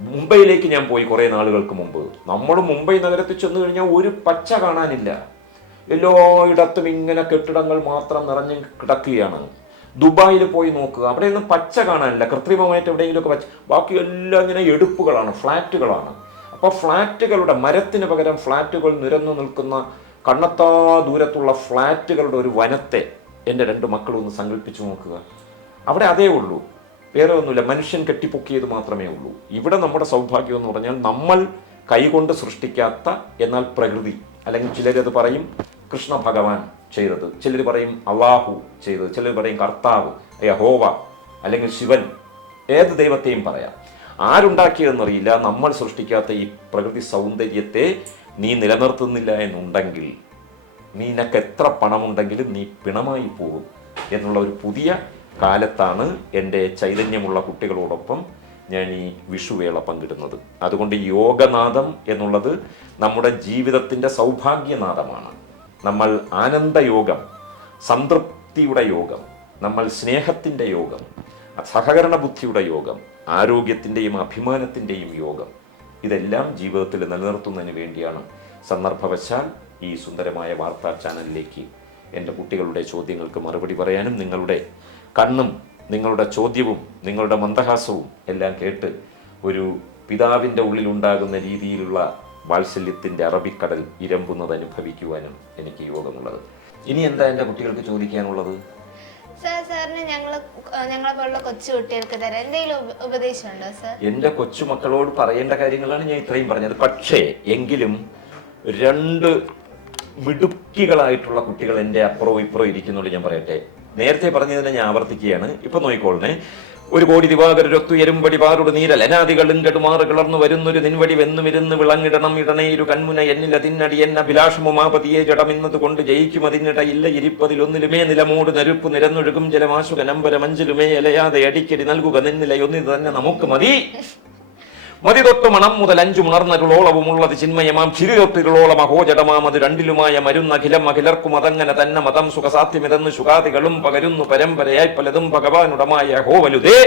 മുംബൈയിലേക്ക് ഞാൻ പോയി കുറേ നാളുകൾക്ക് മുമ്പ്. നമ്മൾ മുംബൈ നഗരത്തിൽ ചെന്ന് കഴിഞ്ഞാൽ ഒരു പച്ച കാണാനില്ല. എല്ലായിടത്തും ഇങ്ങനെ കെട്ടിടങ്ങൾ മാത്രം നിറഞ്ഞ് കിടക്കുകയാണ്. ദുബായിൽ പോയി നോക്കുക, അവിടെയൊന്നും പച്ച കാണാനില്ല. കൃത്രിമമായിട്ട് എവിടെയെങ്കിലുമൊക്കെ പച്ച, ബാക്കി എല്ലാം ഇങ്ങനെ എടുപ്പുകളാണ്, ഫ്ലാറ്റുകളാണ്. അപ്പോൾ ഫ്ലാറ്റുകളുടെ, മരത്തിന് പകരം ഫ്ലാറ്റുകൾ നിരന്നു നിൽക്കുന്ന കണ്ണത്താ ദൂരത്തുള്ള ഫ്ലാറ്റുകളുടെ ഒരു വനത്തെ എൻ്റെ 2 മക്കളും ഒന്ന് സങ്കല്പിച്ചു നോക്കുക. അവിടെ അതേ ഉള്ളൂ, വേറെ ഒന്നുമില്ല. മനുഷ്യൻ കെട്ടിപ്പൊക്കിയത് മാത്രമേ ഉള്ളൂ. ഇവിടെ നമ്മുടെ സൗഭാഗ്യം എന്ന് പറഞ്ഞാൽ, നമ്മൾ കൈകൊണ്ട് സൃഷ്ടിക്കാത്ത, എന്നാൽ പ്രകൃതി, അല്ലെങ്കിൽ ചിലരത് പറയും കൃഷ്ണ ഭഗവാൻ ചെയ്തത്, ചിലർ പറയും അള്ളാഹു ചെയ്തത്, ചിലർ പറയും കർത്താവ്, യഹോവ, അല്ലെങ്കിൽ ശിവൻ, ഏത് ദൈവത്തെയും പറയാം. ആരുണ്ടാക്കിയതെന്നറിയില്ല. നമ്മൾ സൃഷ്ടിക്കാത്ത ഈ പ്രകൃതി സൗന്ദര്യത്തെ നീ നിലനിർത്തുന്നില്ല എന്നുണ്ടെങ്കിൽ, നിനക്ക് എത്ര പണമുണ്ടെങ്കിലും നീ പിണമായി പോകും എന്നുള്ള ഒരു പുതിയ കാലത്താണ് എൻ്റെ ചൈതന്യമുള്ള കുട്ടികളോടൊപ്പം ഞാൻ ഈ വിഷുവേള പങ്കിടുന്നത്. അതുകൊണ്ട് യോഗനാദം എന്നുള്ളത് നമ്മുടെ ജീവിതത്തിൻ്റെ സൗഭാഗ്യനാദമാണ്. നമ്മൾ ആനന്ദയോഗം, സംതൃപ്തിയുടെ യോഗം, നമ്മൾ സ്നേഹത്തിൻ്റെ യോഗം, സഹകരണ ബുദ്ധിയുടെ യോഗം, ആരോഗ്യത്തിൻ്റെയും അഭിമാനത്തിൻ്റെയും യോഗം, ഇതെല്ലാം ജീവിതത്തിൽ നിലനിർത്തുന്നതിന് വേണ്ടിയാണ് സന്ദർഭവശാൽ ഈ സുന്ദരമായ വാർത്താ ചാനലിലേക്ക് എൻ്റെ കുട്ടികളുടെ ചോദ്യങ്ങൾക്ക് മറുപടി പറയാനും, നിങ്ങളുടെ കണ്ണും നിങ്ങളുടെ ചോദ്യവും നിങ്ങളുടെ മന്ദഹാസവും എല്ലാം കേട്ട് ഒരു പിതാവിൻ്റെ ഉള്ളിലുണ്ടാകുന്ന രീതിയിലുള്ള വാത്സല്യത്തിൻ്റെ അറബിക്കടൽ ഇരമ്പുന്നത് അനുഭവിക്കുവാനും എനിക്ക് യോഗമുള്ളത്. ഇനി എന്താ എൻ്റെ കുട്ടികൾക്ക് ചോദിക്കാനുള്ളത്? സാറിന് ഞങ്ങളെ പോലുള്ള കൊച്ചു കുട്ടികൾക്ക് തരാൻ എന്തെങ്കിലും ഉപദേശമുണ്ടോ സാർ? എൻ്റെ കൊച്ചുമക്കളോട് പറയേണ്ട കാര്യങ്ങളാണ് ഞാൻ ഇത്രയും പറഞ്ഞത്. പക്ഷേ എങ്കിലും 2 മിടുക്കികളായിട്ടുള്ള കുട്ടികൾ എൻ്റെ അപ്പുറവും ഇപ്പുറവും ഇരിക്കുന്നുണ്ട്. ഞാൻ പറയട്ടെ, നേരത്തെ പറഞ്ഞതിനെ ഞാൻ ആവർത്തിക്കുകയാണ്. ഇപ്പൊ നോയിക്കോളനെ. 1 കോടി ദിവാകരൊത്തുയരുംപടി പാറുട് നീരലനാദികളും കെടുമാറ് കിളർന്നു വരുന്നൊരു നിൻവടി വെന്നുമിരുന്ന് വിളങ്ങിടണം ഇടണേരു കൺമുന എന്നിൽ അതിനടി എന്ന അഭിലാഷമുമാപതിയെ ജടമിന്നത് കൊണ്ട് ജയിക്കും അതിനിടയില്ല ഇരിപ്പതിലൊന്നിലുമേ നിലമൂട് നെരുപ്പ് നിരന്നൊഴുകും ജലമാശുക നമ്പരമഞ്ചിലുമേ ഇലയാതെ അടിക്കടി നൽകുക നിന്നിലയൊന്നിത് തന്നെ നമുക്ക് മതി. മതി തൊട്ട് മണം മുതൽ 5 ഉണർന്നരുളോളവുമുള്ളത് ചിന്മയമാം ചിരിതൊട്ടിരുളോളം അഹോജടമാം അത് 2ലുമായ മരുന്നഖിലം അഖിലർക്കും അതങ്ങനെ തന്നെ മതം സുഖസാധ്യമിതെന്ന് ശുഗാദികളും പകരുന്നു പരമ്പരയായി പലതും ഭഗവാനുടമായ ഹോ വലുതേ.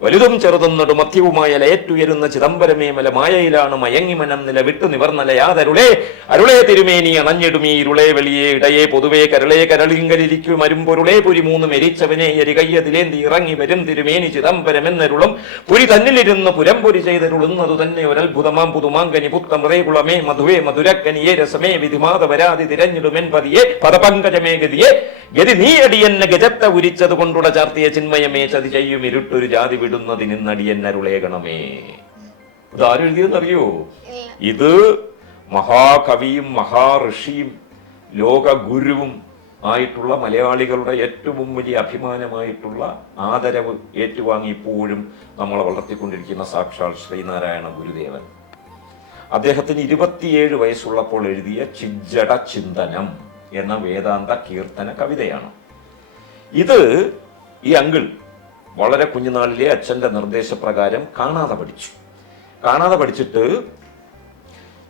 വലുതും ചെറുതും നെടു മധ്യവുമായ ലയറ്റുയരുന്ന ചിദംബരമേ മല മായയിലാണ് മയങ്ങി മനം നില വിട്ടു നിവർന്നലയാതരുളേ. അരുളേ തിരുമേനി അണഞ്ഞിടുമീ ഇരുളേ വെളിയെ ഇടയെ പൊതുവേ കരളേ കരളിങ്കലിരിക്കും മരുമ്പൊരുളേ പുരി 3 മെരിച്ചവനെ എരികയ്യതിലേന്തി ഇറങ്ങി വരും തിരുമേനി ചിദംബരമെന്നരുളും പുരി തന്നിലിരുന്ന് പുരംപൊരി ചെയ്തരുളുന്നതു തന്നെ ഒരത്ഭുതമാം പുതുമാങ്കനി പുത്തമൃതകുളമേ മധുവേ മധുരക്കനിയെ രസമേ വിധിമാത വരാതി തിരഞ്ഞിടുമെൻ പതിയെ പദപങ്കജമേ ഗതിയെ ഗതി നീ അടിയെന്നെ ഗജത്ത ഉരിച്ചത് കൊണ്ടുട ചാർത്തിയ ചിന്മയമേ ചതി ചെയ്യും ഇരുട്ടൊരു ജാതി വിടുന്നതിനരുളേകണമേ. ഇത് ആരെഴുതിയെന്നറിയോ? ഇത് മഹാകവിയും മഹാഋഷിയും ലോകഗുരുവും ആയിട്ടുള്ള മലയാളികളുടെ ഏറ്റവും വലിയ അഭിമാനമായിട്ടുള്ള ആദരവ് ഏറ്റുവാങ്ങി ഇപ്പോഴും നമ്മളെ വളർത്തിക്കൊണ്ടിരിക്കുന്ന സാക്ഷാൽ ശ്രീനാരായണ ഗുരുദേവൻ. അദ്ദേഹത്തിന് 27 വയസ്സുള്ളപ്പോൾ എഴുതിയ ചിജ്ജട ചിന്തനം എന്ന വേദാന്ത കീർത്തന കവിതയാണ് ഇത്. ഈ അങ്കിൾ വളരെ കുഞ്ഞുനാളിലെ അച്ഛൻ്റെ നിർദ്ദേശപ്രകാരം കാണാതെ പഠിച്ചിട്ട്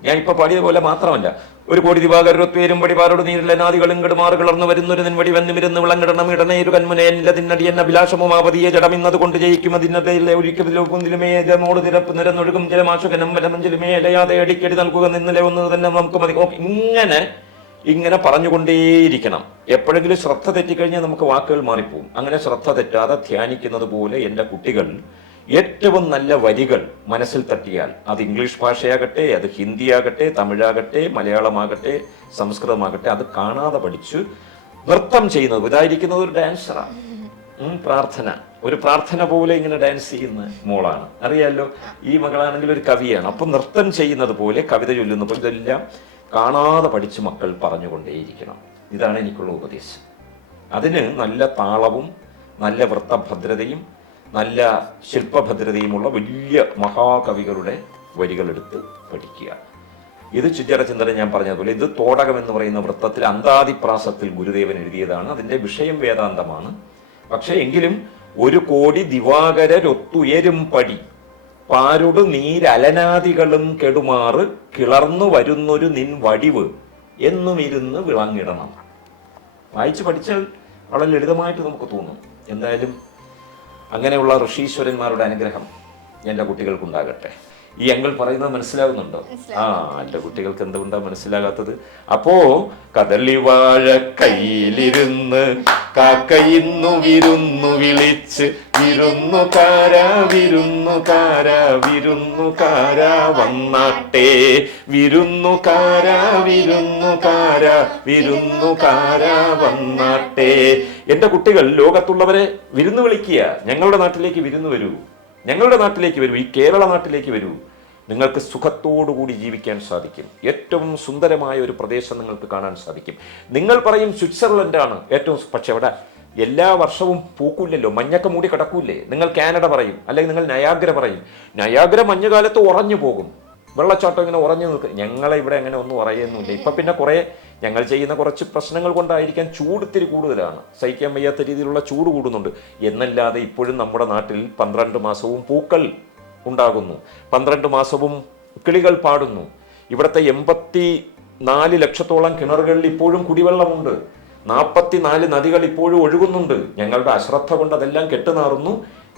ഞാനിപ്പോൾ പാടിയതുപോലെ മാത്രമല്ല, 1 കോടി ദിവാകരൊത്തുയരുംപടി പാരോട് നീരിലനാദികളും കെടുമാറ് കിളർന്നു വരുന്നൊരു നിൻവടി വെന്നുമിരുന്ന് വിളങ്ങിടണം ഇടനേരു കന്മുനയല്ലതിനടി എന്ന അഭിലാഷമുമാപതിയെ ജടമിന്നത് കൊണ്ട് ജയിക്കും അതിനതയിലെ ഒരിക്കലുമേ ജമോട് തിരപ്പ് നിരന്നൊഴുകും ജലമാശുകനം വലമഞ്ചിലുമേ ഇലയാതെ അടിക്കടി നൽകുക നിന്നിലെ ഒന്ന് തന്നെ നമുക്ക് മതി. ഇങ്ങനെ ഇങ്ങനെ പറഞ്ഞുകൊണ്ടേയിരിക്കണം. എപ്പോഴെങ്കിലും ശ്രദ്ധ തെറ്റിക്കഴിഞ്ഞാൽ നമുക്ക് വാക്കുകൾ മാറിപ്പോവും. അങ്ങനെ ശ്രദ്ധ തെറ്റാതെ ധ്യാനിക്കുന്നത് പോലെ എൻ്റെ കുട്ടികൾ ഏറ്റവും നല്ല വരികൾ മനസ്സിൽ തട്ടിയാൽ, അത് ഇംഗ്ലീഷ് ഭാഷയാകട്ടെ, അത് ഹിന്ദിയാകട്ടെ, തമിഴാകട്ടെ, മലയാളമാകട്ടെ, സംസ്കൃതമാകട്ടെ, അത് കാണാതെ പഠിച്ച് നൃത്തം ചെയ്യുന്നത്. ഇതായിരിക്കുന്നത് ഒരു ഡാൻസറാണ്. പ്രാർത്ഥന, ഒരു പ്രാർത്ഥന പോലെ ഇങ്ങനെ ഡാൻസ് ചെയ്യുന്ന മോളാണ്, അറിയാലോ. ഈ മകളാണെങ്കിൽ ഒരു കവിയാണ്. അപ്പം നൃത്തം ചെയ്യുന്നത് പോലെ, കവിത ചൊല്ലുന്ന പോലെ, ഇതെല്ലാം കാണാതെ പഠിച്ച് മക്കൾ പറഞ്ഞുകൊണ്ടേയിരിക്കണം. ഇതാണ് എനിക്കുള്ള ഉപദേശം. അതിന് നല്ല താളവും നല്ല വൃത്തഭദ്രതയും നല്ല ശില്പഭദ്രതയുമുള്ള വലിയ മഹാകവികളുടെ വരികളെടുത്ത് പഠിക്കുക. ഇത് ചില്ലറ ചിന്തന ഞാൻ പറഞ്ഞതുപോലെ, ഇത് തോടകം എന്ന് പറയുന്ന വൃത്തത്തിൽ അന്താതിപ്രാസത്തിൽ ഗുരുദേവൻ എഴുതിയതാണ്. അതിൻ്റെ വിഷയം വേദാന്തമാണ്. പക്ഷേ എങ്കിലും ഒരു കോടി ദിവാകരൊത്തുയരും പടി പാരുട് നീരലനാദികളും കെടുമാറ് കിളർന്നു വരുന്നൊരു നിൻ വടിവ് എന്നും ഇരുന്ന് വിളങ്ങിടണം. വായിച്ച് പഠിച്ചാൽ വളരെ ലളിതമായിട്ട് നമുക്ക് തോന്നും. എന്തായാലും അങ്ങനെയുള്ള ഋഷീശ്വരന്മാരുടെ അനുഗ്രഹം എൻ്റെ കുട്ടികൾക്കുണ്ടാകട്ടെ. ഈ അങ്കിൾ പറയുന്നത് മനസ്സിലാകുന്നുണ്ടോ? എൻ്റെ കുട്ടികൾക്ക് എന്തുകൊണ്ടാ മനസ്സിലാകാത്തത്? അപ്പോ കദളിവാഴ കയ്യിലിരുന്ന് കാക്കയിന്നു വിരുന്നു വിളിച്ച് വിരുന്നുകാര വിരുന്നുകാര വിരുന്നുകാര വന്നാട്ടെ, വിരുന്നുകാര വിരുന്നുകാര വിരുന്നുകാര വന്നാട്ടെ. എൻ്റെ കുട്ടികൾ ലോകത്തുള്ളവരെ വിരുന്നു വിളിക്കുക. ഞങ്ങളുടെ നാട്ടിലേക്ക് വിരുന്നു വരൂ, ഞങ്ങളുടെ നാട്ടിലേക്ക് വരൂ, ഈ കേരള നാട്ടിലേക്ക് വരൂ. നിങ്ങൾക്ക് സുഖത്തോടുകൂടി ജീവിക്കാൻ സാധിക്കും. ഏറ്റവും സുന്ദരമായ ഒരു പ്രദേശം നിങ്ങൾക്ക് കാണാൻ സാധിക്കും. നിങ്ങൾ പറയും സ്വിറ്റ്സർലൻഡാണ് ഏറ്റവും, പക്ഷെ അവിടെ എല്ലാ വർഷവും പൂക്കൂല്ലല്ലോ, മഞ്ഞൊക്കെ മൂടി കിടക്കൂലേ. നിങ്ങൾ കാനഡ പറയും, അല്ലെങ്കിൽ നിങ്ങൾ നയാഗ്ര പറയും. നയാഗ്ര മഞ്ഞുകാലത്ത് ഉറഞ്ഞു പോകും, വെള്ളച്ചാട്ടം ഇങ്ങനെ ഉറഞ്ഞു നിൽക്കും. ഞങ്ങളെ ഇവിടെ അങ്ങനെ ഒന്നും പറയുന്നില്ല. ഇപ്പം പിന്നെ കുറേ ഞങ്ങൾ ചെയ്യുന്ന കുറച്ച് പ്രശ്നങ്ങൾ കൊണ്ടായിരിക്കാം ചൂട് ഇത്തിരി കൂടുതലാണ്, സഹിക്കാൻ വയ്യാത്ത രീതിയിലുള്ള ചൂട് കൂടുന്നുണ്ട്. എന്നല്ലാതെ ഇപ്പോഴും നമ്മുടെ നാട്ടിൽ 12 മാസവും പൂക്കൾ ഉണ്ടാകുന്നു, 12 മാസവും കിളികൾ പാടുന്നു. ഇവിടുത്തെ 84 ലക്ഷത്തോളം കിണറുകളിൽ ഇപ്പോഴും കുടിവെള്ളമുണ്ട്. 44 നദികൾ ഇപ്പോഴും ഒഴുകുന്നുണ്ട്. ഞങ്ങളുടെ അശ്രദ്ധ കൊണ്ട് അതെല്ലാം കെട്ടുനാറുന്നു.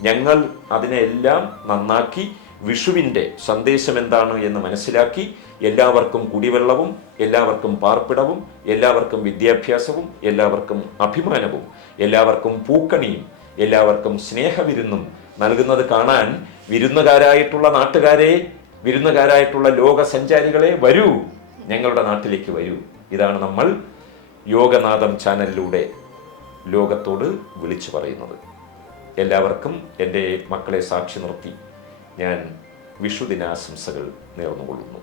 ഞങ്ങൾ അതിനെല്ലാം നന്നാക്കി വിഷുവിൻ്റെ സന്ദേശം എന്താണ് എന്ന് മനസ്സിലാക്കി എല്ലാവർക്കും കുടിവെള്ളവും, എല്ലാവർക്കും പാർപ്പിടവും, എല്ലാവർക്കും വിദ്യാഭ്യാസവും, എല്ലാവർക്കും അഭിമാനവും, എല്ലാവർക്കും പൂക്കണിയും, എല്ലാവർക്കും സ്നേഹവിരുന്നും നൽകുന്നത് കാണാൻ വിരുന്നുകാരായിട്ടുള്ള നാട്ടുകാരെ, വിരുന്നുകാരായിട്ടുള്ള ലോക സഞ്ചാരികളെ, വരൂ, ഞങ്ങളുടെ നാട്ടിലേക്ക് വരൂ. ഇതാണ് നമ്മൾ യോഗനാഥം ചാനലിലൂടെ ലോകത്തോട് വിളിച്ചു പറയുന്നത്. എല്ലാവർക്കും എൻ്റെ മക്കളെ സാക്ഷി നിർത്തി ഞാൻ വിഷുദിനാശംസകൾ നേർന്നുകൊള്ളുന്നു.